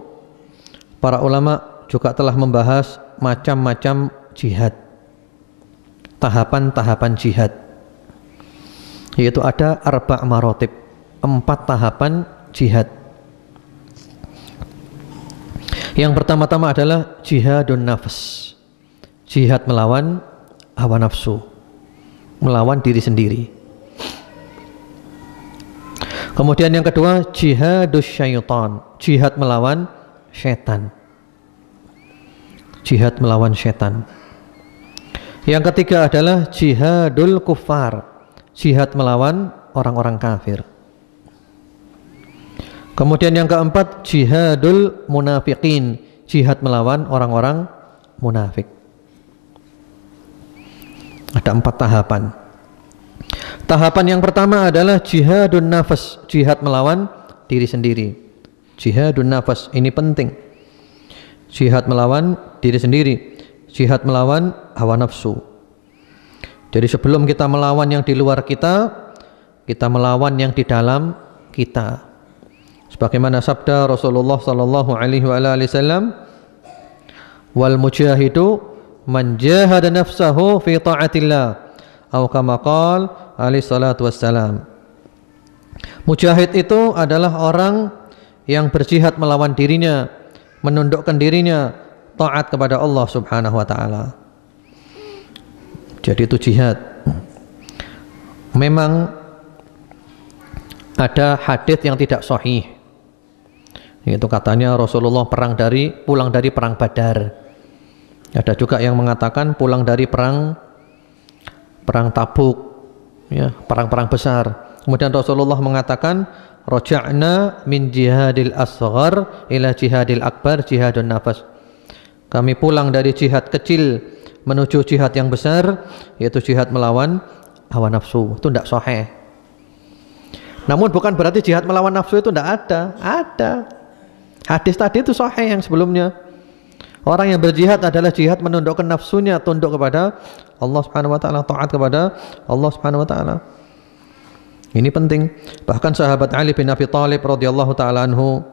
para ulama juga telah membahas macam-macam jihad. tahapan-tahapan jihad. Yaitu ada 4 marotib, 4 tahapan jihad. Yang pertama-tama adalah jihadun nafs, jihad melawan hawa nafsu, melawan diri sendiri. Kemudian yang kedua jihadus syaitan, jihad melawan syaitan, jihad melawan syaitan. Yang ketiga adalah jihadul kuffar, jihad melawan orang-orang kafir. Kemudian yang keempat jihadul munafiqin, jihad melawan orang-orang munafik. Ada 4 tahapan. Tahapan yang pertama adalah jihadun nafas, jihad melawan diri sendiri. Jihadun nafas ini penting. Jihad melawan diri sendiri, jihad melawan hawa nafsu. Jadi sebelum kita melawan yang di luar kita, kita melawan yang di dalam kita. Sebagaimana sabda Rasulullah sallallahu alaihi wasallam, wal mujahidu man jahada nafsahu fi ta'atillah, atau kama qala alaihi salatu wassalam. Mujahid itu adalah orang yang berjihad melawan dirinya, menundukkan dirinya taat kepada Allah Subhanahu wa taala. Jadi itu jihad. Memang ada hadis yang tidak sahih. Itu katanya Rasulullah pulang dari perang Badar. Ada juga yang mengatakan pulang dari perang Tabuk, ya, perang-perang besar. Kemudian Rasulullah mengatakan raja'na min jihadil asghar ila jihadil akbar, jihadun nafas. Kami pulang dari jihad kecil menuju jihad yang besar, yaitu jihad melawan hawa nafsu. Itu tidak sahih. Namun bukan berarti jihad melawan nafsu itu tidak ada. Ada. Hadis tadi itu sahih yang sebelumnya. Orang yang berjihad adalah jihad menundukkan nafsunya, tunduk kepada Allah Subhanahu wa taala, taat kepada Allah Subhanahu wa taala. Ini penting. Bahkan sahabat Ali bin Abi Thalib radhiyallahu taala anhu,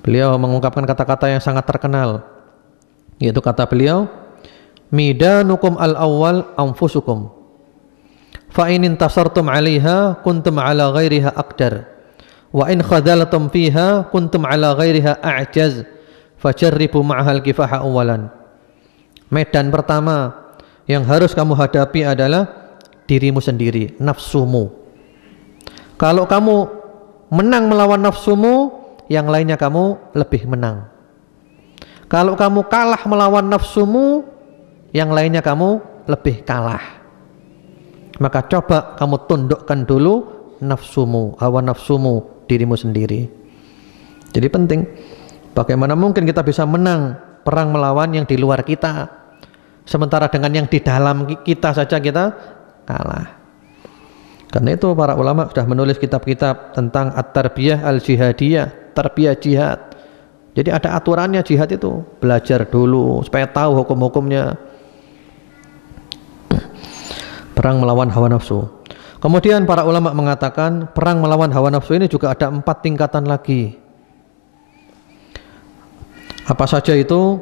beliau mengungkapkan kata-kata yang sangat terkenal. Yaitu kata beliau, midanukum al-awwal anfusukum. Fa in intasartum 'alaiha kuntum 'ala ghairiha aqdar. Wa in khadaltum fiha kuntum 'ala ghairiha a'jaz. Fajarribu ma'hal kifaha awalan. Medan pertama yang harus kamu hadapi adalah dirimu sendiri, nafsumu. Kalau kamu menang melawan nafsumu, yang lainnya kamu lebih menang. Kalau kamu kalah melawan nafsumu, yang lainnya kamu lebih kalah. Maka coba kamu tundukkan dulu nafsumu, hawa nafsumu, dirimu sendiri. Jadi penting. Bagaimana mungkin kita bisa menang perang melawan yang di luar kita, sementara dengan yang di dalam kita saja kita kalah. Karena itu para ulama sudah menulis kitab-kitab tentang at-tarbiyah al-jihadiyah, tarbiyah jihad. Jadi ada aturannya jihad itu, belajar dulu supaya tahu hukum-hukumnya. Perang melawan hawa nafsu. Kemudian para ulama mengatakan perang melawan hawa nafsu ini juga ada 4 tingkatan lagi. Apa saja itu?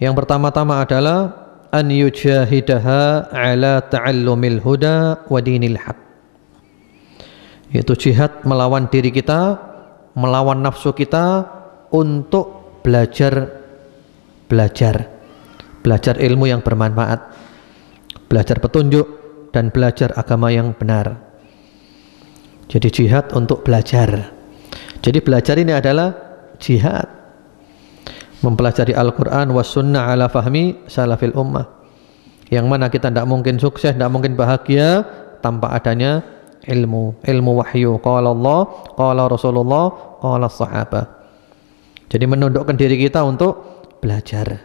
Yang pertama-tama adalah an yujahidaha ala ta'allumil huda wa dinil haq. Yaitu jihad melawan diri kita, melawan nafsu kita untuk belajar ilmu yang bermanfaat, belajar petunjuk dan belajar agama yang benar. Jadi jihad untuk belajar. Jadi belajar ini adalah jihad. Mempelajari Al-Quran was sunnah ala fahmi salafil ummah, yang mana kita tidak mungkin sukses, tidak mungkin bahagia tanpa adanya ilmu wahyu. Qala Allah, qala Rasulullah, qala sahabah. Jadi menundukkan diri kita untuk belajar.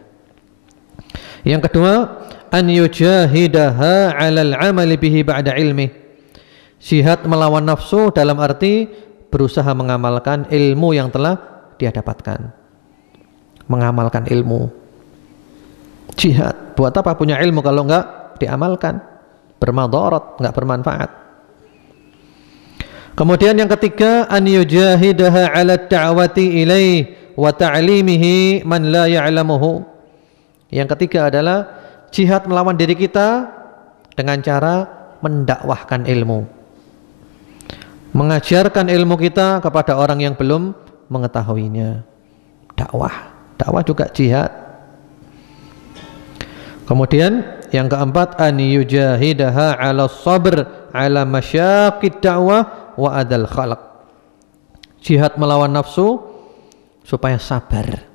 Yang kedua, an yujahidaha 'alal 'amali bihi ba'da ilmi. Jihad melawan nafsu dalam arti berusaha mengamalkan ilmu yang telah dia dapatkan. Mengamalkan ilmu. Jihad. Buat apa punya ilmu kalau enggak diamalkan? Bermadarat, enggak bermanfaat. Kemudian yang ketiga, an yujahidaha 'ala at-ta'wati ilaihi wa ta'limihi man la ya'lamuhu. Yang ketiga adalah jihad melawan diri kita dengan cara mendakwahkan ilmu, mengajarkan ilmu kita kepada orang yang belum mengetahuinya. Dakwah juga jihad. Kemudian yang keempat, an yujahidaha 'ala sabr 'ala masyaqid da'wah wa adal khalq. Jihad melawan nafsu supaya sabar.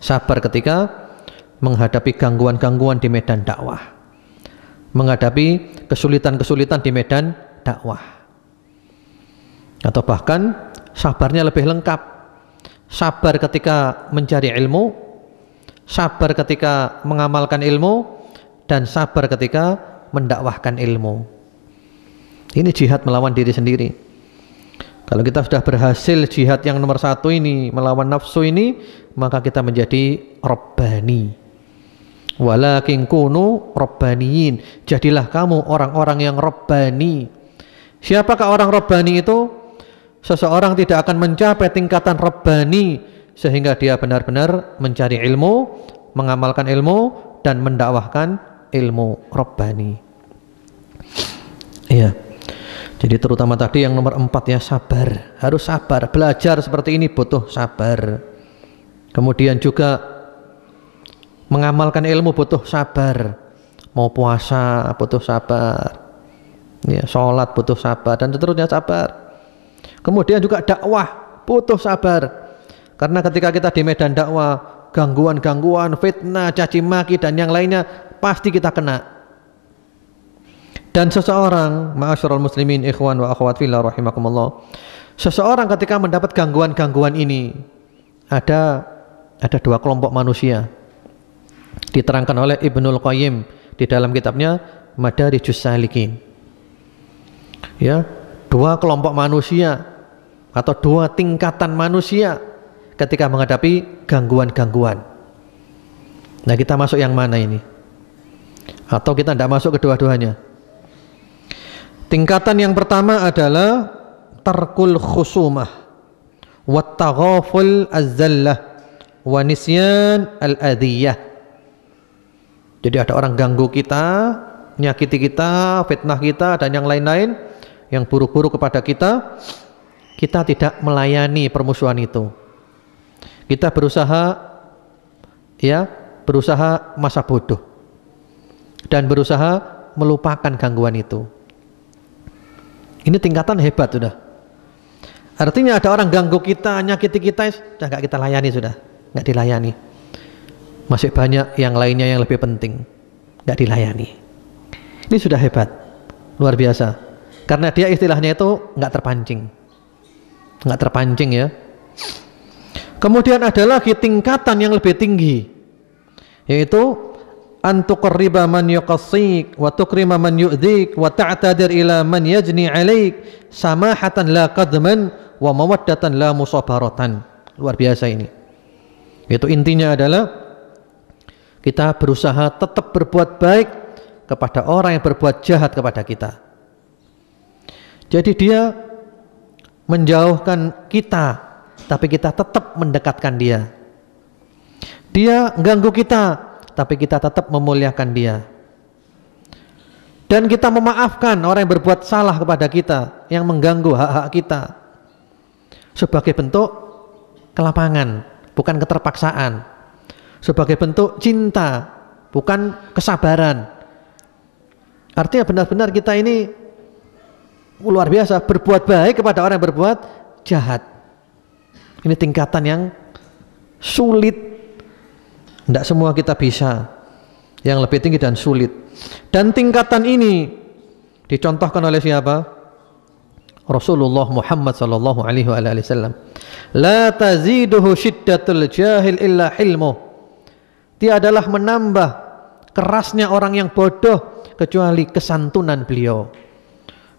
Sabar ketika menghadapi gangguan-gangguan di medan dakwah, menghadapi kesulitan-kesulitan di medan dakwah. Atau bahkan sabarnya lebih lengkap. Sabar ketika mencari ilmu, sabar ketika mengamalkan ilmu, dan sabar ketika mendakwahkan ilmu. Ini jihad melawan diri sendiri. Kalau kita sudah berhasil jihad yang nomor 1 ini, melawan nafsu ini, maka kita menjadi Rabbani. Walakin kunu Rabbaniyin. Jadilah kamu orang-orang yang Rabbani. Siapakah orang Rabbani itu? Seseorang tidak akan mencapai tingkatan Rabbani sehingga dia benar-benar mencari ilmu, mengamalkan ilmu, dan mendakwahkan ilmu Rabbani. Iya. Jadi terutama tadi yang nomor 4 ya, sabar. Harus sabar. Belajar seperti ini butuh sabar. Kemudian juga mengamalkan ilmu butuh sabar. Mau puasa butuh sabar. Ya, sholat butuh sabar, dan seterusnya sabar. Kemudian juga dakwah butuh sabar. Karena ketika kita di medan dakwah, gangguan-gangguan, fitnah, caci maki, dan yang lainnya pasti kita kena. Dan seseorang, ma'asyiral muslimin, ikhwan wa akhwat fillah rahimakumullah, seseorang ketika mendapat gangguan-gangguan ini, ada 2 kelompok manusia. Diterangkan oleh Ibnul Qayyim di dalam kitabnya Madarijus Salikin. Ya, 2 kelompok manusia atau 2 tingkatan manusia ketika menghadapi gangguan-gangguan. Nah, kita masuk yang mana ini? Atau kita tidak masuk kedua-duanya? Tingkatan yang pertama adalah tarkul khusumah wa taghaful az-zallah wa nisyan al-adiyah. Jadi ada orang ganggu kita, nyakiti kita, fitnah kita, dan yang lain-lain yang buruk-buruk kepada kita, kita tidak melayani permusuhan itu. Kita berusaha masa bodoh dan berusaha melupakan gangguan itu. Ini tingkatan hebat sudah. Artinya ada orang ganggu kita, nyakiti kita, sudah nggak kita layani, sudah nggak dilayani. Masih banyak yang lainnya yang lebih penting, nggak dilayani. Ini sudah hebat, luar biasa. Karena dia istilahnya itu nggak terpancing ya. Kemudian ada lagi tingkatan yang lebih tinggi, yaitu antuqarriba man yuqassik wa tukrima man yu'dhik wa ta'tadir ila man yajni 'alaik samahatan la qadman wa mawaddatan la musabaratan. Luar biasa ini. Itu intinya adalah kita berusaha tetap berbuat baik kepada orang yang berbuat jahat kepada kita. Jadi dia menjauhkan kita, tapi kita tetap mendekatkan dia. Dia ganggu kita, tapi kita tetap memuliakan dia. Dan kita memaafkan orang yang berbuat salah kepada kita, yang mengganggu hak-hak kita, sebagai bentuk kelapangan, bukan keterpaksaan, sebagai bentuk cinta, bukan kesabaran. Artinya benar-benar kita ini luar biasa, berbuat baik kepada orang yang berbuat jahat. Ini tingkatan yang sulit. Tidak semua kita bisa, yang lebih tinggi dan sulit. Dan tingkatan ini dicontohkan oleh siapa? Rasulullah Muhammad sallallahu alaihi wasallam. La taziduhu syiddatul jahil illa hilmuh. Tiadalah menambah kerasnya orang yang bodoh kecuali kesantunan beliau.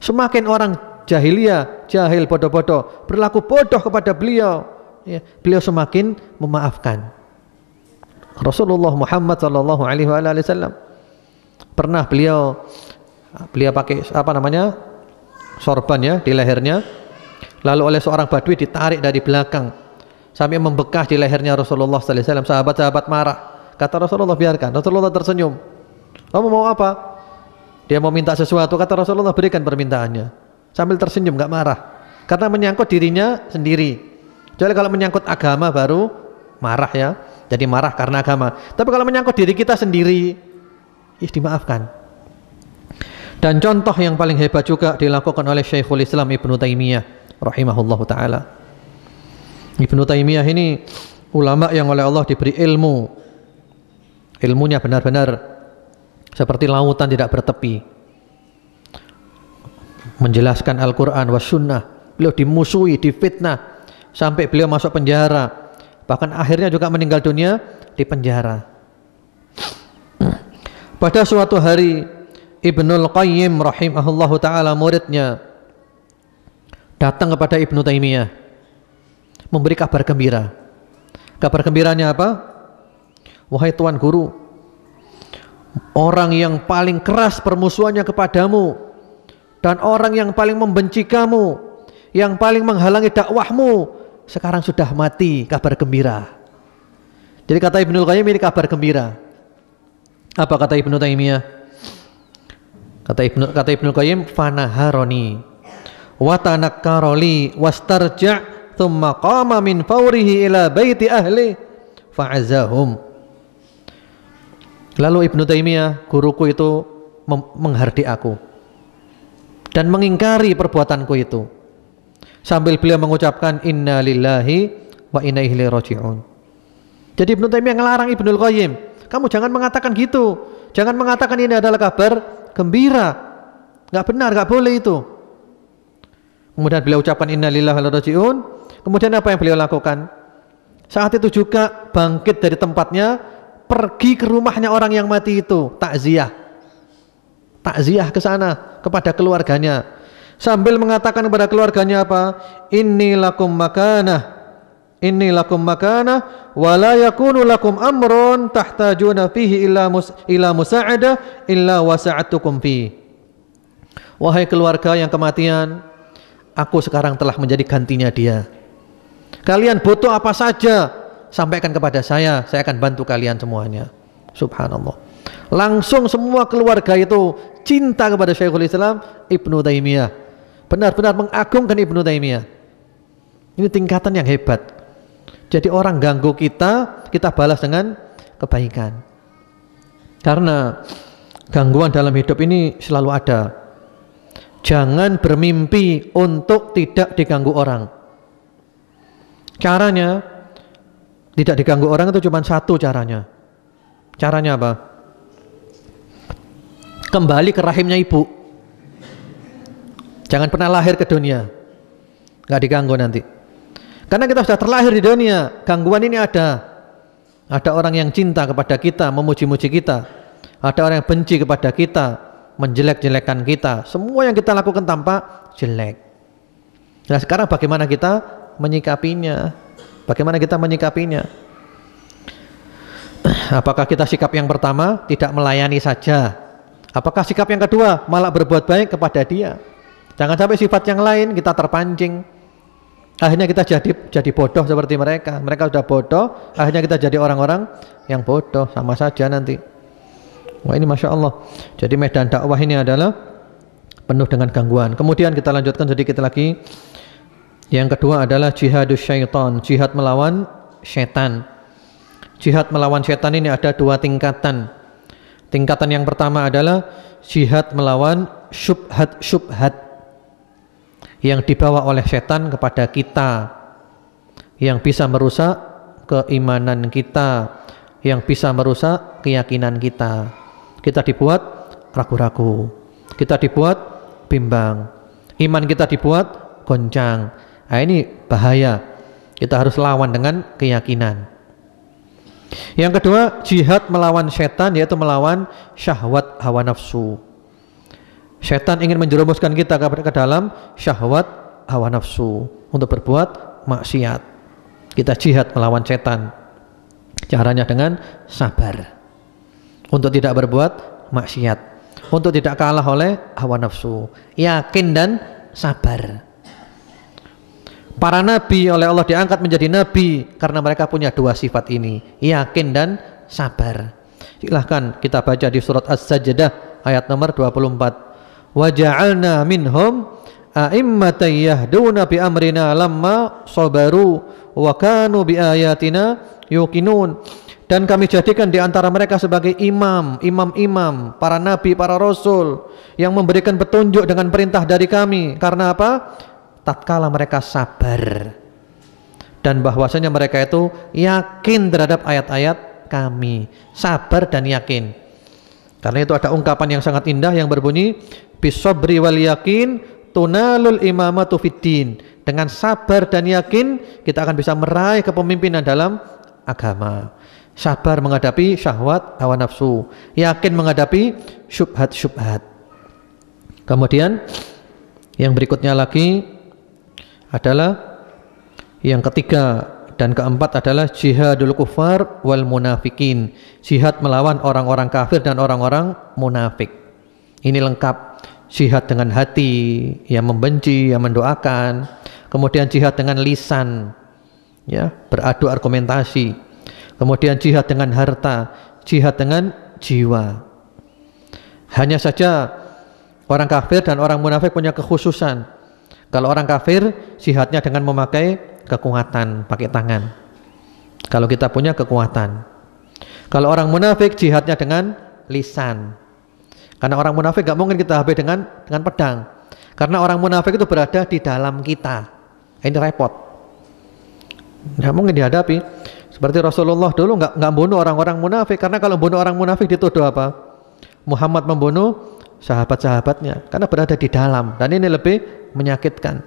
Semakin orang jahiliyah, jahil, bodoh-bodoh, berlaku bodoh kepada beliau, ya, beliau semakin memaafkan. Rasulullah Muhammad sallallahu alaihi wasallam pernah beliau pakai sorban ya di lehernya, lalu oleh seorang badui ditarik dari belakang sampai membekas di lehernya Rasulullah sallallahu alaihi wasallam. Sahabat-sahabat marah, kata Rasulullah biarkan. Rasulullah tersenyum. Kamu mau apa? Dia mau minta sesuatu, kata Rasulullah, berikan permintaannya. Sambil tersenyum, nggak marah. Karena menyangkut dirinya sendiri. Jadi kalau menyangkut agama baru marah ya. Jadi marah karena agama. Tapi kalau menyangkut diri kita sendiri, ya dimaafkan. Dan contoh yang paling hebat juga dilakukan oleh Syekhul Islam Ibnu Taimiyah rahimahullahu taala. Ibnu Taimiyah ini ulama yang oleh Allah diberi ilmu. Ilmunya benar-benar seperti lautan tidak bertepi. Menjelaskan Al-Quran was sunnah. Beliau dimusuhi, difitnah, sampai beliau masuk penjara. Bahkan akhirnya juga meninggal dunia di penjara. Pada suatu hari Ibnul Qayyim rahimahullahu ta'ala, muridnya, datang kepada Ibnu Taimiyah memberi kabar gembira. Kabar gembiranya apa? Wahai Tuan Guru, orang yang paling keras permusuhannya kepadamu dan orang yang paling membenci kamu, yang paling menghalangi dakwahmu, sekarang sudah mati. Kabar gembira. Jadi kata Ibnul Qayyim, ini kabar gembira. Apa kata Ibnu Taimiyah? Kata Ibnul Qayyim, fanaharoni wa tanakkaroli wastarja' thumma qama min fawrihi ila baiti ahli fa'azahum. Lalu Ibnu Taimiyah, guruku itu menghardik aku dan mengingkari perbuatanku itu, sambil beliau mengucapkan inna lillahi wa inna ilaihi raji'un. Jadi Ibnu Taimiyah ngelarang Ibnul Qayyim, kamu jangan mengatakan gitu, jangan mengatakan ini adalah kabar gembira, nggak benar, nggak boleh itu. Kemudian beliau ucapkan inna lillahi wa inna ilaihi raji'un. Kemudian apa yang beliau lakukan? Saat itu juga bangkit dari tempatnya, pergi ke rumahnya orang yang mati itu, takziah ke sana kepada keluarganya, sambil mengatakan kepada keluarganya apa? Inni lakum makanah wa la yakunu lakum amrun tahtajuna fihi ila musa'adah illa wasa'atukum fi. Wahai keluarga yang kematian, aku sekarang telah menjadi gantinya dia. Kalian butuh apa saja, sampaikan kepada saya akan bantu kalian semuanya. Subhanallah. Langsung semua keluarga itu cinta kepada Syekhul Islam Ibnu Taimiyah. Benar-benar mengagungkan Ibnu Taimiyah. Ini tingkatan yang hebat. Jadi orang ganggu kita, kita balas dengan kebaikan. Karena gangguan dalam hidup ini selalu ada. Jangan bermimpi untuk tidak diganggu orang. Caranya tidak diganggu orang itu cuma satu caranya. Caranya apa? Kembali ke rahimnya ibu. Jangan pernah lahir ke dunia, nggak diganggu nanti. Karena kita sudah terlahir di dunia, gangguan ini ada. Ada orang yang cinta kepada kita, memuji-muji kita. Ada orang yang benci kepada kita, menjelek-jelekan kita. Semua yang kita lakukan tampak jelek. Nah sekarang bagaimana kita menyikapinya? Bagaimana kita menyikapinya? Apakah kita sikap yang pertama tidak melayani saja? Apakah sikap yang kedua malah berbuat baik kepada dia? Jangan sampai sifat yang lain kita terpancing. Akhirnya kita jadi bodoh seperti mereka. Mereka sudah bodoh, akhirnya kita jadi orang-orang yang bodoh, sama saja nanti. Wah ini Masya Allah. Jadi medan dakwah ini adalah penuh dengan gangguan. Kemudian kita lanjutkan sedikit lagi. Yang kedua adalah jihadus syaitan, jihad melawan syaitan. Jihad melawan syaitan ini ada dua tingkatan. Tingkatan yang pertama adalah jihad melawan syubhat-syubhat yang dibawa oleh syaitan kepada kita, yang bisa merusak keimanan kita, yang bisa merusak keyakinan kita. Kita dibuat ragu-ragu, kita dibuat bimbang, iman kita dibuat goncang. Nah ini bahaya, kita harus lawan dengan keyakinan. Yang kedua, jihad melawan syaitan, yaitu melawan syahwat hawa nafsu. Syaitan ingin menjerumuskan kita ke dalam syahwat hawa nafsu untuk berbuat maksiat. Kita jihad melawan syaitan. Caranya dengan sabar, untuk tidak berbuat maksiat, untuk tidak kalah oleh hawa nafsu, yakin dan sabar. Para nabi oleh Allah diangkat menjadi nabi karena mereka punya dua sifat ini, yakin dan sabar. Silahkan kita baca di surat As-Sajdah ayat nomor 24. Wa ja'alna minhum a'immatan yahduna bi amrina lamma sabaru wa kanu bi ayatina yuqinun. Dan kami jadikan di antara mereka sebagai imam-imam, para nabi, para rasul yang memberikan petunjuk dengan perintah dari kami. Karena apa? Tatkala mereka sabar dan bahwasanya mereka itu yakin terhadap ayat-ayat kami, sabar dan yakin. Karena itu ada ungkapan yang sangat indah yang berbunyi bisabri wal yakin tunalul imamatu fiddin. Dengan sabar dan yakin kita akan bisa meraih kepemimpinan dalam agama. Sabar menghadapi syahwat hawa nafsu, yakin menghadapi syubhat-syubhat. Kemudian yang berikutnya lagi adalah yang ketiga dan keempat adalah jihadul kufar wal munafikin. Jihad melawan orang-orang kafir dan orang-orang munafik. Ini lengkap. Jihad dengan hati yang membenci, yang mendoakan. Kemudian jihad dengan lisan, ya, beradu argumentasi. Kemudian jihad dengan harta, jihad dengan jiwa. Hanya saja orang kafir dan orang munafik punya kekhususan. Kalau orang kafir jihadnya dengan memakai kekuatan, pakai tangan. Kalau kita punya kekuatan. Kalau orang munafik jihadnya dengan lisan. Karena orang munafik gak mungkin kita habis dengan pedang. Karena orang munafik itu berada di dalam kita. Ini repot. Gak mungkin dihadapi. Seperti Rasulullah dulu nggak bunuh orang-orang munafik, karena kalau bunuh orang munafik dituduh apa? Muhammad membunuh sahabat-sahabatnya, karena berada di dalam, dan ini lebih menyakitkan.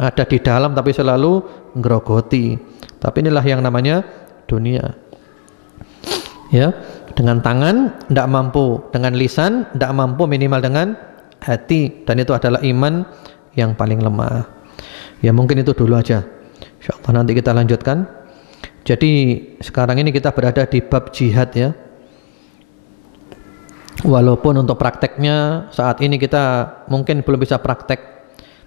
Ada di dalam tapi selalu ngerogoti. Tapi inilah yang namanya dunia. Ya, dengan tangan tidak mampu, dengan lisan tidak mampu, minimal dengan hati, dan itu adalah iman yang paling lemah. Ya mungkin itu dulu aja. Insyaallah nanti kita lanjutkan. Jadi sekarang ini kita berada di bab jihad ya. Walaupun untuk prakteknya saat ini kita mungkin belum bisa praktek,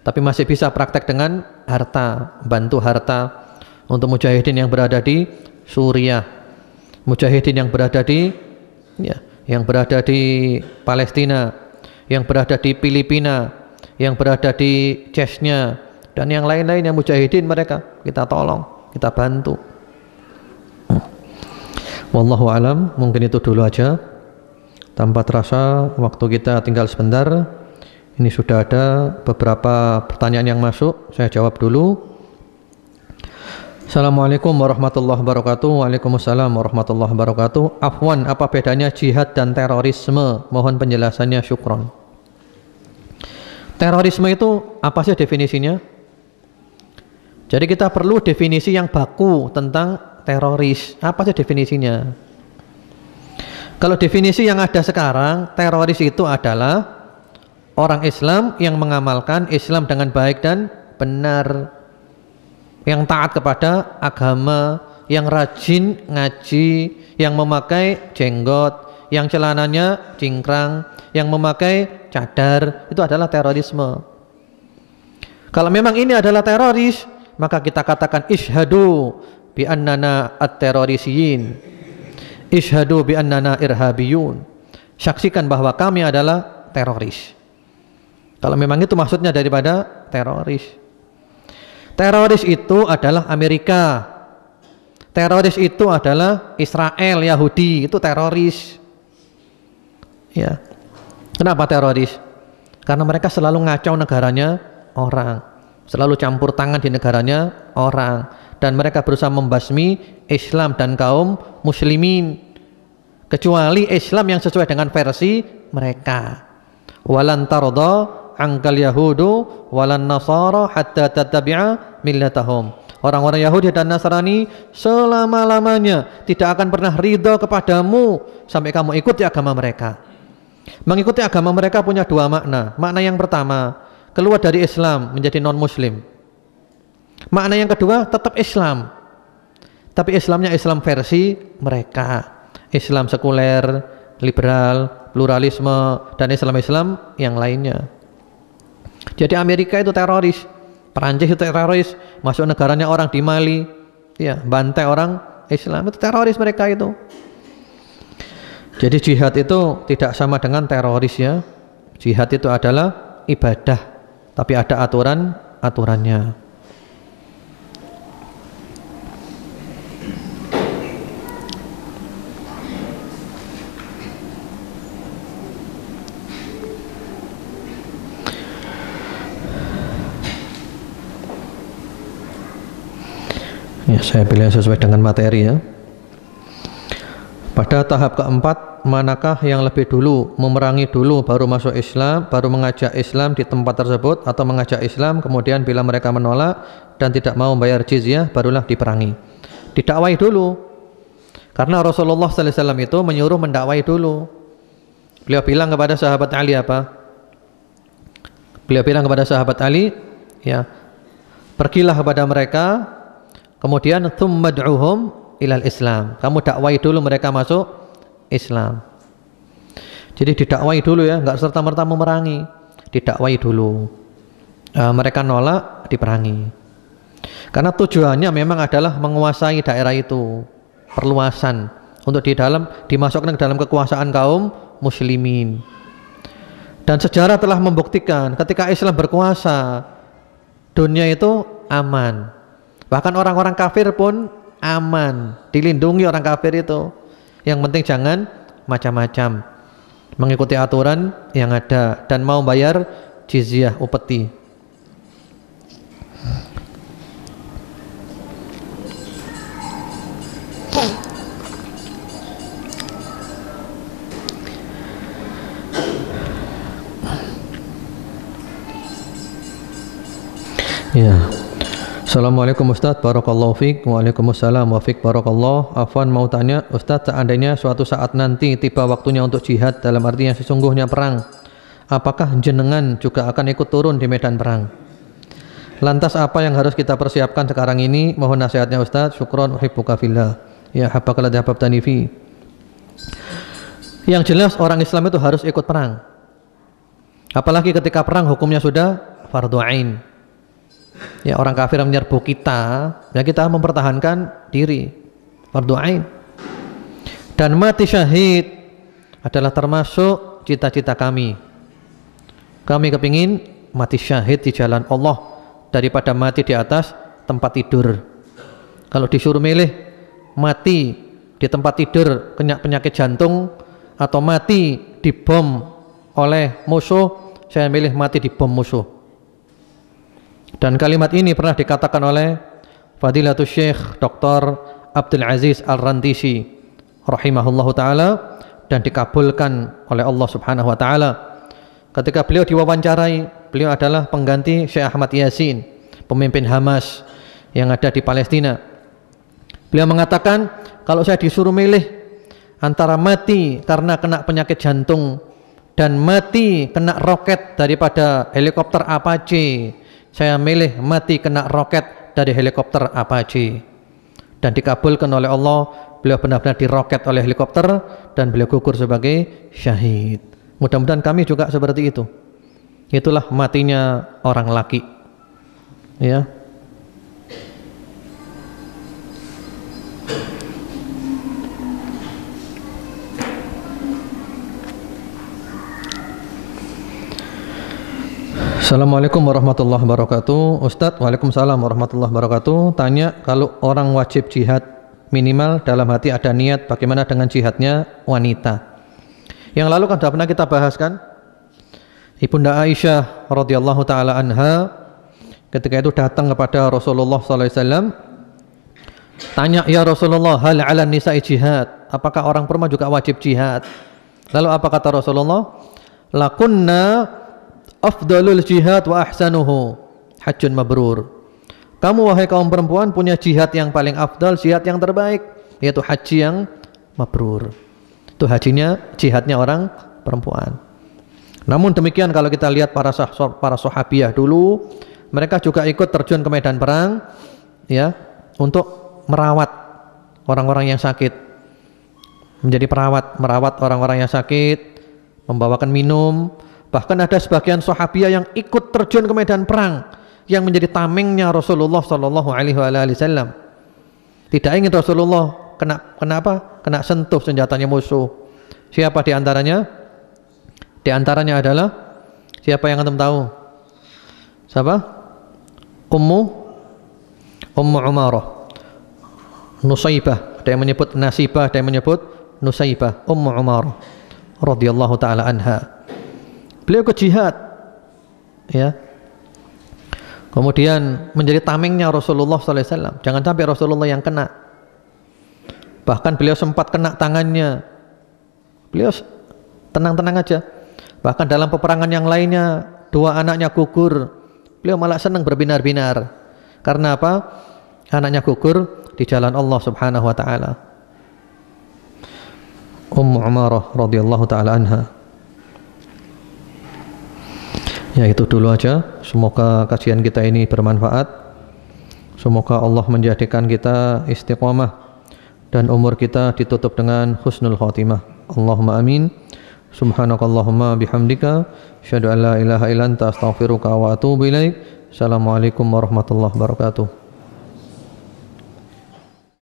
tapi masih bisa praktek dengan harta, bantu harta untuk mujahidin yang berada di Suriah, mujahidin yang berada di Palestina, yang berada di Filipina, yang berada di Chechnya, dan yang lain-lain yang mujahidin, mereka kita tolong, kita bantu. Wallahu alam, mungkin itu dulu aja. Tanpa terasa waktu kita tinggal sebentar. Ini sudah ada beberapa pertanyaan yang masuk, saya jawab dulu. Assalamualaikum warahmatullahi wabarakatuh. Waalaikumsalam warahmatullahi wabarakatuh. Afwan, apa bedanya jihad dan terorisme? Mohon penjelasannya, syukron. Terorisme itu apa sih definisinya? Jadi kita perlu definisi yang baku tentang teroris. Apa sih definisinya? Kalau definisi yang ada sekarang, teroris itu adalah orang Islam yang mengamalkan Islam dengan baik dan benar, yang taat kepada agama, yang rajin ngaji, yang memakai jenggot, yang celananya cingkrang, yang memakai cadar, itu adalah terorisme. Kalau memang ini adalah teroris, maka kita katakan isyhadu bi annana at-terorisiyin, isyhadu bi annana irhabiyun, saksikan bahwa kami adalah teroris. Kalau memang itu maksudnya daripada teroris. Teroris itu adalah Amerika, teroris itu adalah Israel, Yahudi, itu teroris. Ya. Kenapa teroris? Karena mereka selalu ngacau negaranya orang, selalu campur tangan di negaranya orang, dan mereka berusaha membasmi Islam dan kaum muslimin, kecuali Islam yang sesuai dengan versi mereka. Walan tarda angkal yahudu walan nasara hatta tattabi'a millatahum. Orang-orang Yahudi dan Nasrani selama-lamanya tidak akan pernah ridho kepadamu sampai kamu ikuti agama mereka. Mengikuti agama mereka punya dua makna. Makna yang pertama, keluar dari Islam menjadi non-muslim. Makna yang kedua, tetap Islam, tapi Islamnya Islam versi mereka, Islam sekuler, liberal, pluralisme, dan Islam-Islam yang lainnya. Jadi Amerika itu teroris, Perancis itu teroris, masuk negaranya orang di Mali, ya, bantai orang Islam, itu teroris mereka itu. Jadi jihad itu tidak sama dengan teroris ya. Jihad itu adalah ibadah, tapi ada aturannya. Ya, saya pilih sesuai dengan materi ya. Pada tahap keempat, manakah yang lebih dulu, memerangi dulu baru masuk Islam, baru mengajak Islam di tempat tersebut, atau mengajak Islam kemudian bila mereka menolak dan tidak mau membayar jizyah barulah diperangi? Didakwai dulu. Karena Rasulullah SAW itu menyuruh mendakwai dulu. Beliau bilang kepada sahabat Ali apa? Beliau bilang kepada sahabat Ali, ya, pergilah kepada mereka, kemudian tsummad'uhum ilal Islam. Kamu dakwai dulu mereka masuk Islam. Jadi didakwai dulu ya, enggak serta-merta memerangi. Didakwai dulu. Mereka nolak, diperangi. Karena tujuannya memang adalah menguasai daerah itu, perluasan untuk dimasukkan ke dalam kekuasaan kaum muslimin. Dan sejarah telah membuktikan ketika Islam berkuasa, dunia itu aman. Bahkan orang-orang kafir pun aman, dilindungi orang kafir itu. Yang penting jangan macam-macam, mengikuti aturan yang ada dan mau bayar jizyah, upeti. Ya. Assalamualaikum Ustaz, barakallahu fiik. Waalaikumsalam wa fiik barakallah. Afwan mau tanya Ustaz, seandainya suatu saat nanti tiba waktunya untuk jihad, dalam artinya sesungguhnya perang, apakah jenengan juga akan ikut turun di medan perang? Lantas apa yang harus kita persiapkan sekarang ini? Mohon nasihatnya Ustaz. Syukron uhibbuka fillah. Ya habbakal ladzi ahbabtani fi. Yang jelas orang Islam itu harus ikut perang. Apalagi ketika perang hukumnya sudah fardhu ain. Ya, orang kafir menyerbu kita, ya kita mempertahankan diri, fardhu ain. Dan mati syahid adalah termasuk cita-cita kami. Kami kepingin mati syahid di jalan Allah daripada mati di atas tempat tidur. Kalau disuruh milih mati di tempat tidur kena penyakit jantung atau mati dibom oleh musuh, saya milih mati dibom musuh. Dan kalimat ini pernah dikatakan oleh Fadilatul Syekh Dr. Abdul Aziz Al-Rantisi rahimahullahu ta'ala dan dikabulkan oleh Allah subhanahu wa ta'ala. Ketika beliau diwawancarai, beliau adalah pengganti Syekh Ahmad Yasin, pemimpin Hamas yang ada di Palestina. Beliau mengatakan, kalau saya disuruh milih antara mati karena kena penyakit jantung dan mati kena roket daripada helikopter Apache, saya milih mati kena roket dari helikopter Apache. Dan dikabulkan oleh Allah, beliau benar-benar diroket oleh helikopter dan beliau gugur sebagai syahid. Mudah-mudahan kami juga seperti itu. Itulah matinya orang laki. Ya. Assalamualaikum warahmatullahi wabarakatuh. Ustadz, waalaikumsalam warahmatullahi wabarakatuh. Tanya, kalau orang wajib jihad minimal dalam hati ada niat, bagaimana dengan jihadnya wanita? Yang lalu kan sudah pernah kita bahas kan? Ibunda Aisyah radhiyallahu taala anha ketika itu datang kepada Rasulullah sallallahu alaihi wasallam, tanya, ya Rasulullah, hal 'ala nisa'i jihad? Apakah orang perempuan juga wajib jihad? Lalu apa kata Rasulullah? Lakunna afdalul jihad wa ahsanuhu hajjun mabrur. Kamu wahai kaum perempuan punya jihad yang paling afdal, jihad yang terbaik, yaitu haji yang mabrur. Itu hajinya, jihadnya orang perempuan. Namun demikian kalau kita lihat para sahabiah dulu, mereka juga ikut terjun ke medan perang ya, untuk merawat orang-orang yang sakit. Menjadi perawat, merawat orang-orang yang sakit, membawakan minum. Bahkan ada sebagian sahabiah yang ikut terjun ke medan perang yang menjadi tamengnya Rasulullah sallallahu alaihi wasallam. Tidak ingin Rasulullah kena apa? Kena sentuh senjatanya musuh. Siapa di antaranya? Di antaranya adalah siapa yang antum tahu? Siapa? Ummu Umarah, Nusaybah, ada yang menyebut Nasibah, ada yang menyebut Nusaybah, Ummu Umarah radhiyallahu taala anha. Beliau ke jihad, ya. Kemudian menjadi tamengnya Rasulullah sallallahu alaihi wasallam. Jangan sampai Rasulullah yang kena. Bahkan beliau sempat kena tangannya. Beliau tenang-tenang aja. Bahkan dalam peperangan yang lainnya, 2 anaknya gugur. Beliau malah senang berbinar-binar. Karena apa? Anaknya gugur di jalan Allah Subhanahu wa taala. Ummu Umarah radhiyallahu taala anha. Ya, itu dulu aja. Semoga kajian kita ini bermanfaat. Semoga Allah menjadikan kita istiqomah dan umur kita ditutup dengan husnul khatimah. Allahumma amin. Subhanakallahumma bihamdika asyhadu an la ilaha illa anta astaghfiruka wa atubu ilaik. Assalamualaikum warahmatullahi wabarakatuh.